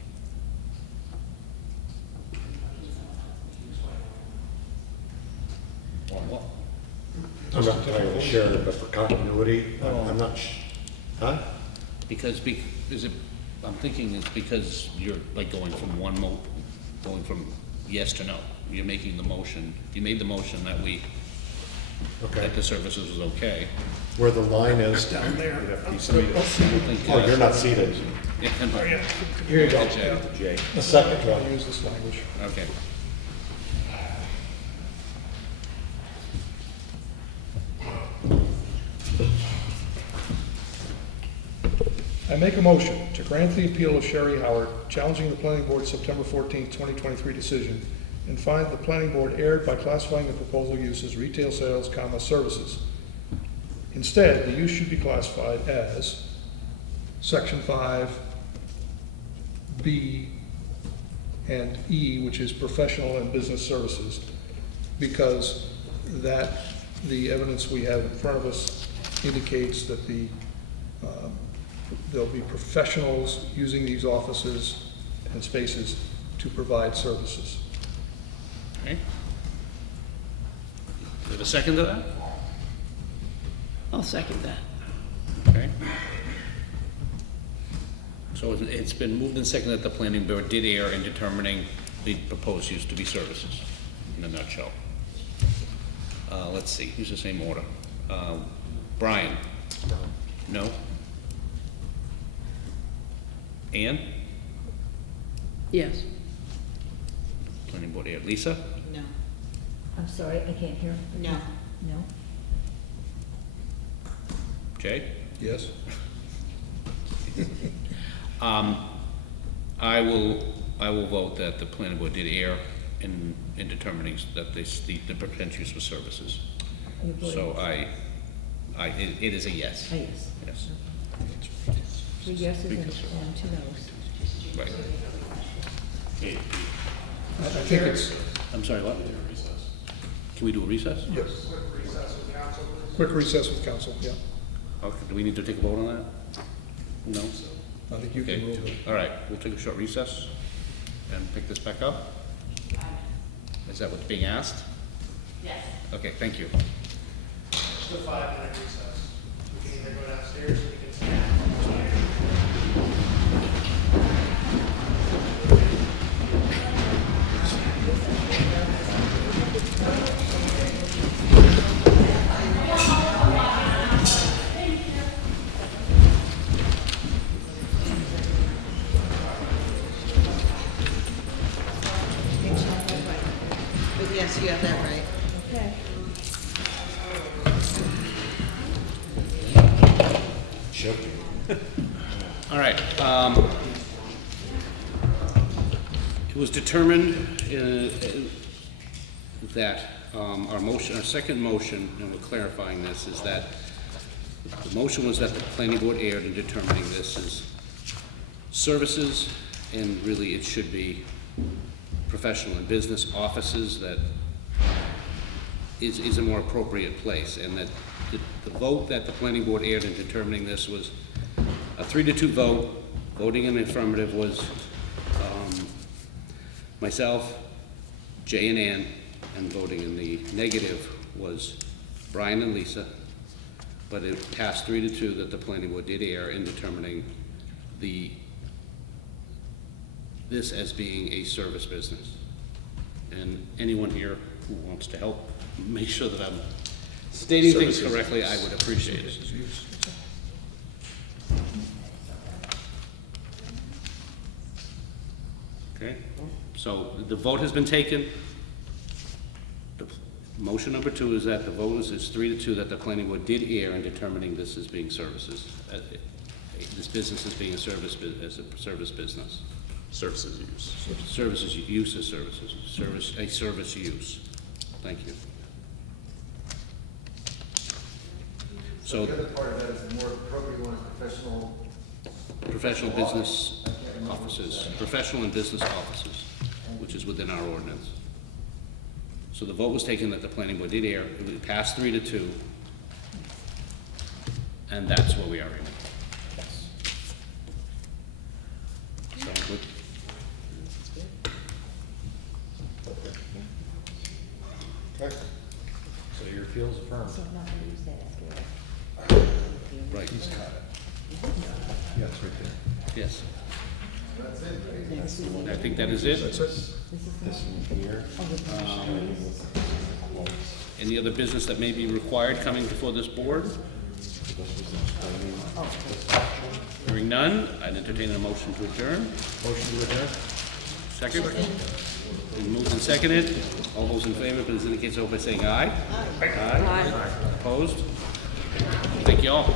I'm not entirely sure, but for continuity, I'm not, huh? Because, I'm thinking it's because you're like going from yes to no. You're making the motion, you made the motion that Okay. that the services was okay. Where the line is down there. Oh, you're not seated. Yeah, no. Here you go. Jay. The second one. I'll use this language. Okay. I make a motion to grant the appeal of Sherry Howard, challenging the planning board's September 14, 2023 decision, and find the planning board erred by classifying the proposal use as retail sales, comma, services. Instead, the use should be classified as Section 5, B, and E, which is professional and business services, because the evidence we have in front of us indicates that there'll be professionals using these offices and spaces to provide services. Okay. Do you have a second to that? I'll second that. Okay. So it's been moved and seconded that the planning board did err in determining the proposed use to be services, in a nutshell. Let's see, who's the same order? Brian? No? Ann? Yes. Planning board air. Lisa? No. I'm sorry, I can't hear. No. No? Jay? Yes? I will vote that the planning board did err in determining that the potential use for services. You voted So yes. it is a yes. A yes. Yes. 3 yeses and 2 noes. Right. I think it's, I'm sorry, what? Can we do a recess? yes. Quick recess with council, yeah. Okay, do we need to take a vote on that? No? I think you can Okay, move it. all right, we'll take a short recess and pick this back up. Is that what's being asked? Yes. Okay, thank you. Just a 5-minute recess. We can either go downstairs or we can stand. But yes, you have that right. Okay. All right, it was determined that our second motion, and we're clarifying this, is that the motion was that the planning board erred in determining this as services, and really it should be professional and business offices that is a more appropriate place, and that the vote that the planning board erred in determining this was a 3-2 vote. Voting in the affirmative was myself, Jay and Ann, and voting in the negative was Brian and Lisa. But it passed 3-2 that the planning board did err in determining this as being a service business. And anyone here who wants to help make sure that I'm stating things correctly, I would appreciate it. Okay, so the vote has been taken. The motion number 2 is that the vote is 3-2 that the planning board did err in determining this as being services. This business as being a service business. Services use. Services, use of services, a service use. Thank you. So, The other part of that is the more appropriate one is professional business offices, professional and business offices, which is within our ordinance. So the vote was taken that the planning board did err, it passed 3-2, and that's where we are in. Sound good? Okay. So your feel's affirmed. Right. Yeah, it's right there. Yes. I think that is it. That's it. Any other business that may be required coming before this board? Hearing none, I'd entertain a motion to adjourn. Motion to adjourn? Second? Been moved and seconded. All those in favor, please indicate so by saying aye. Aye. Opposed? Thank you all.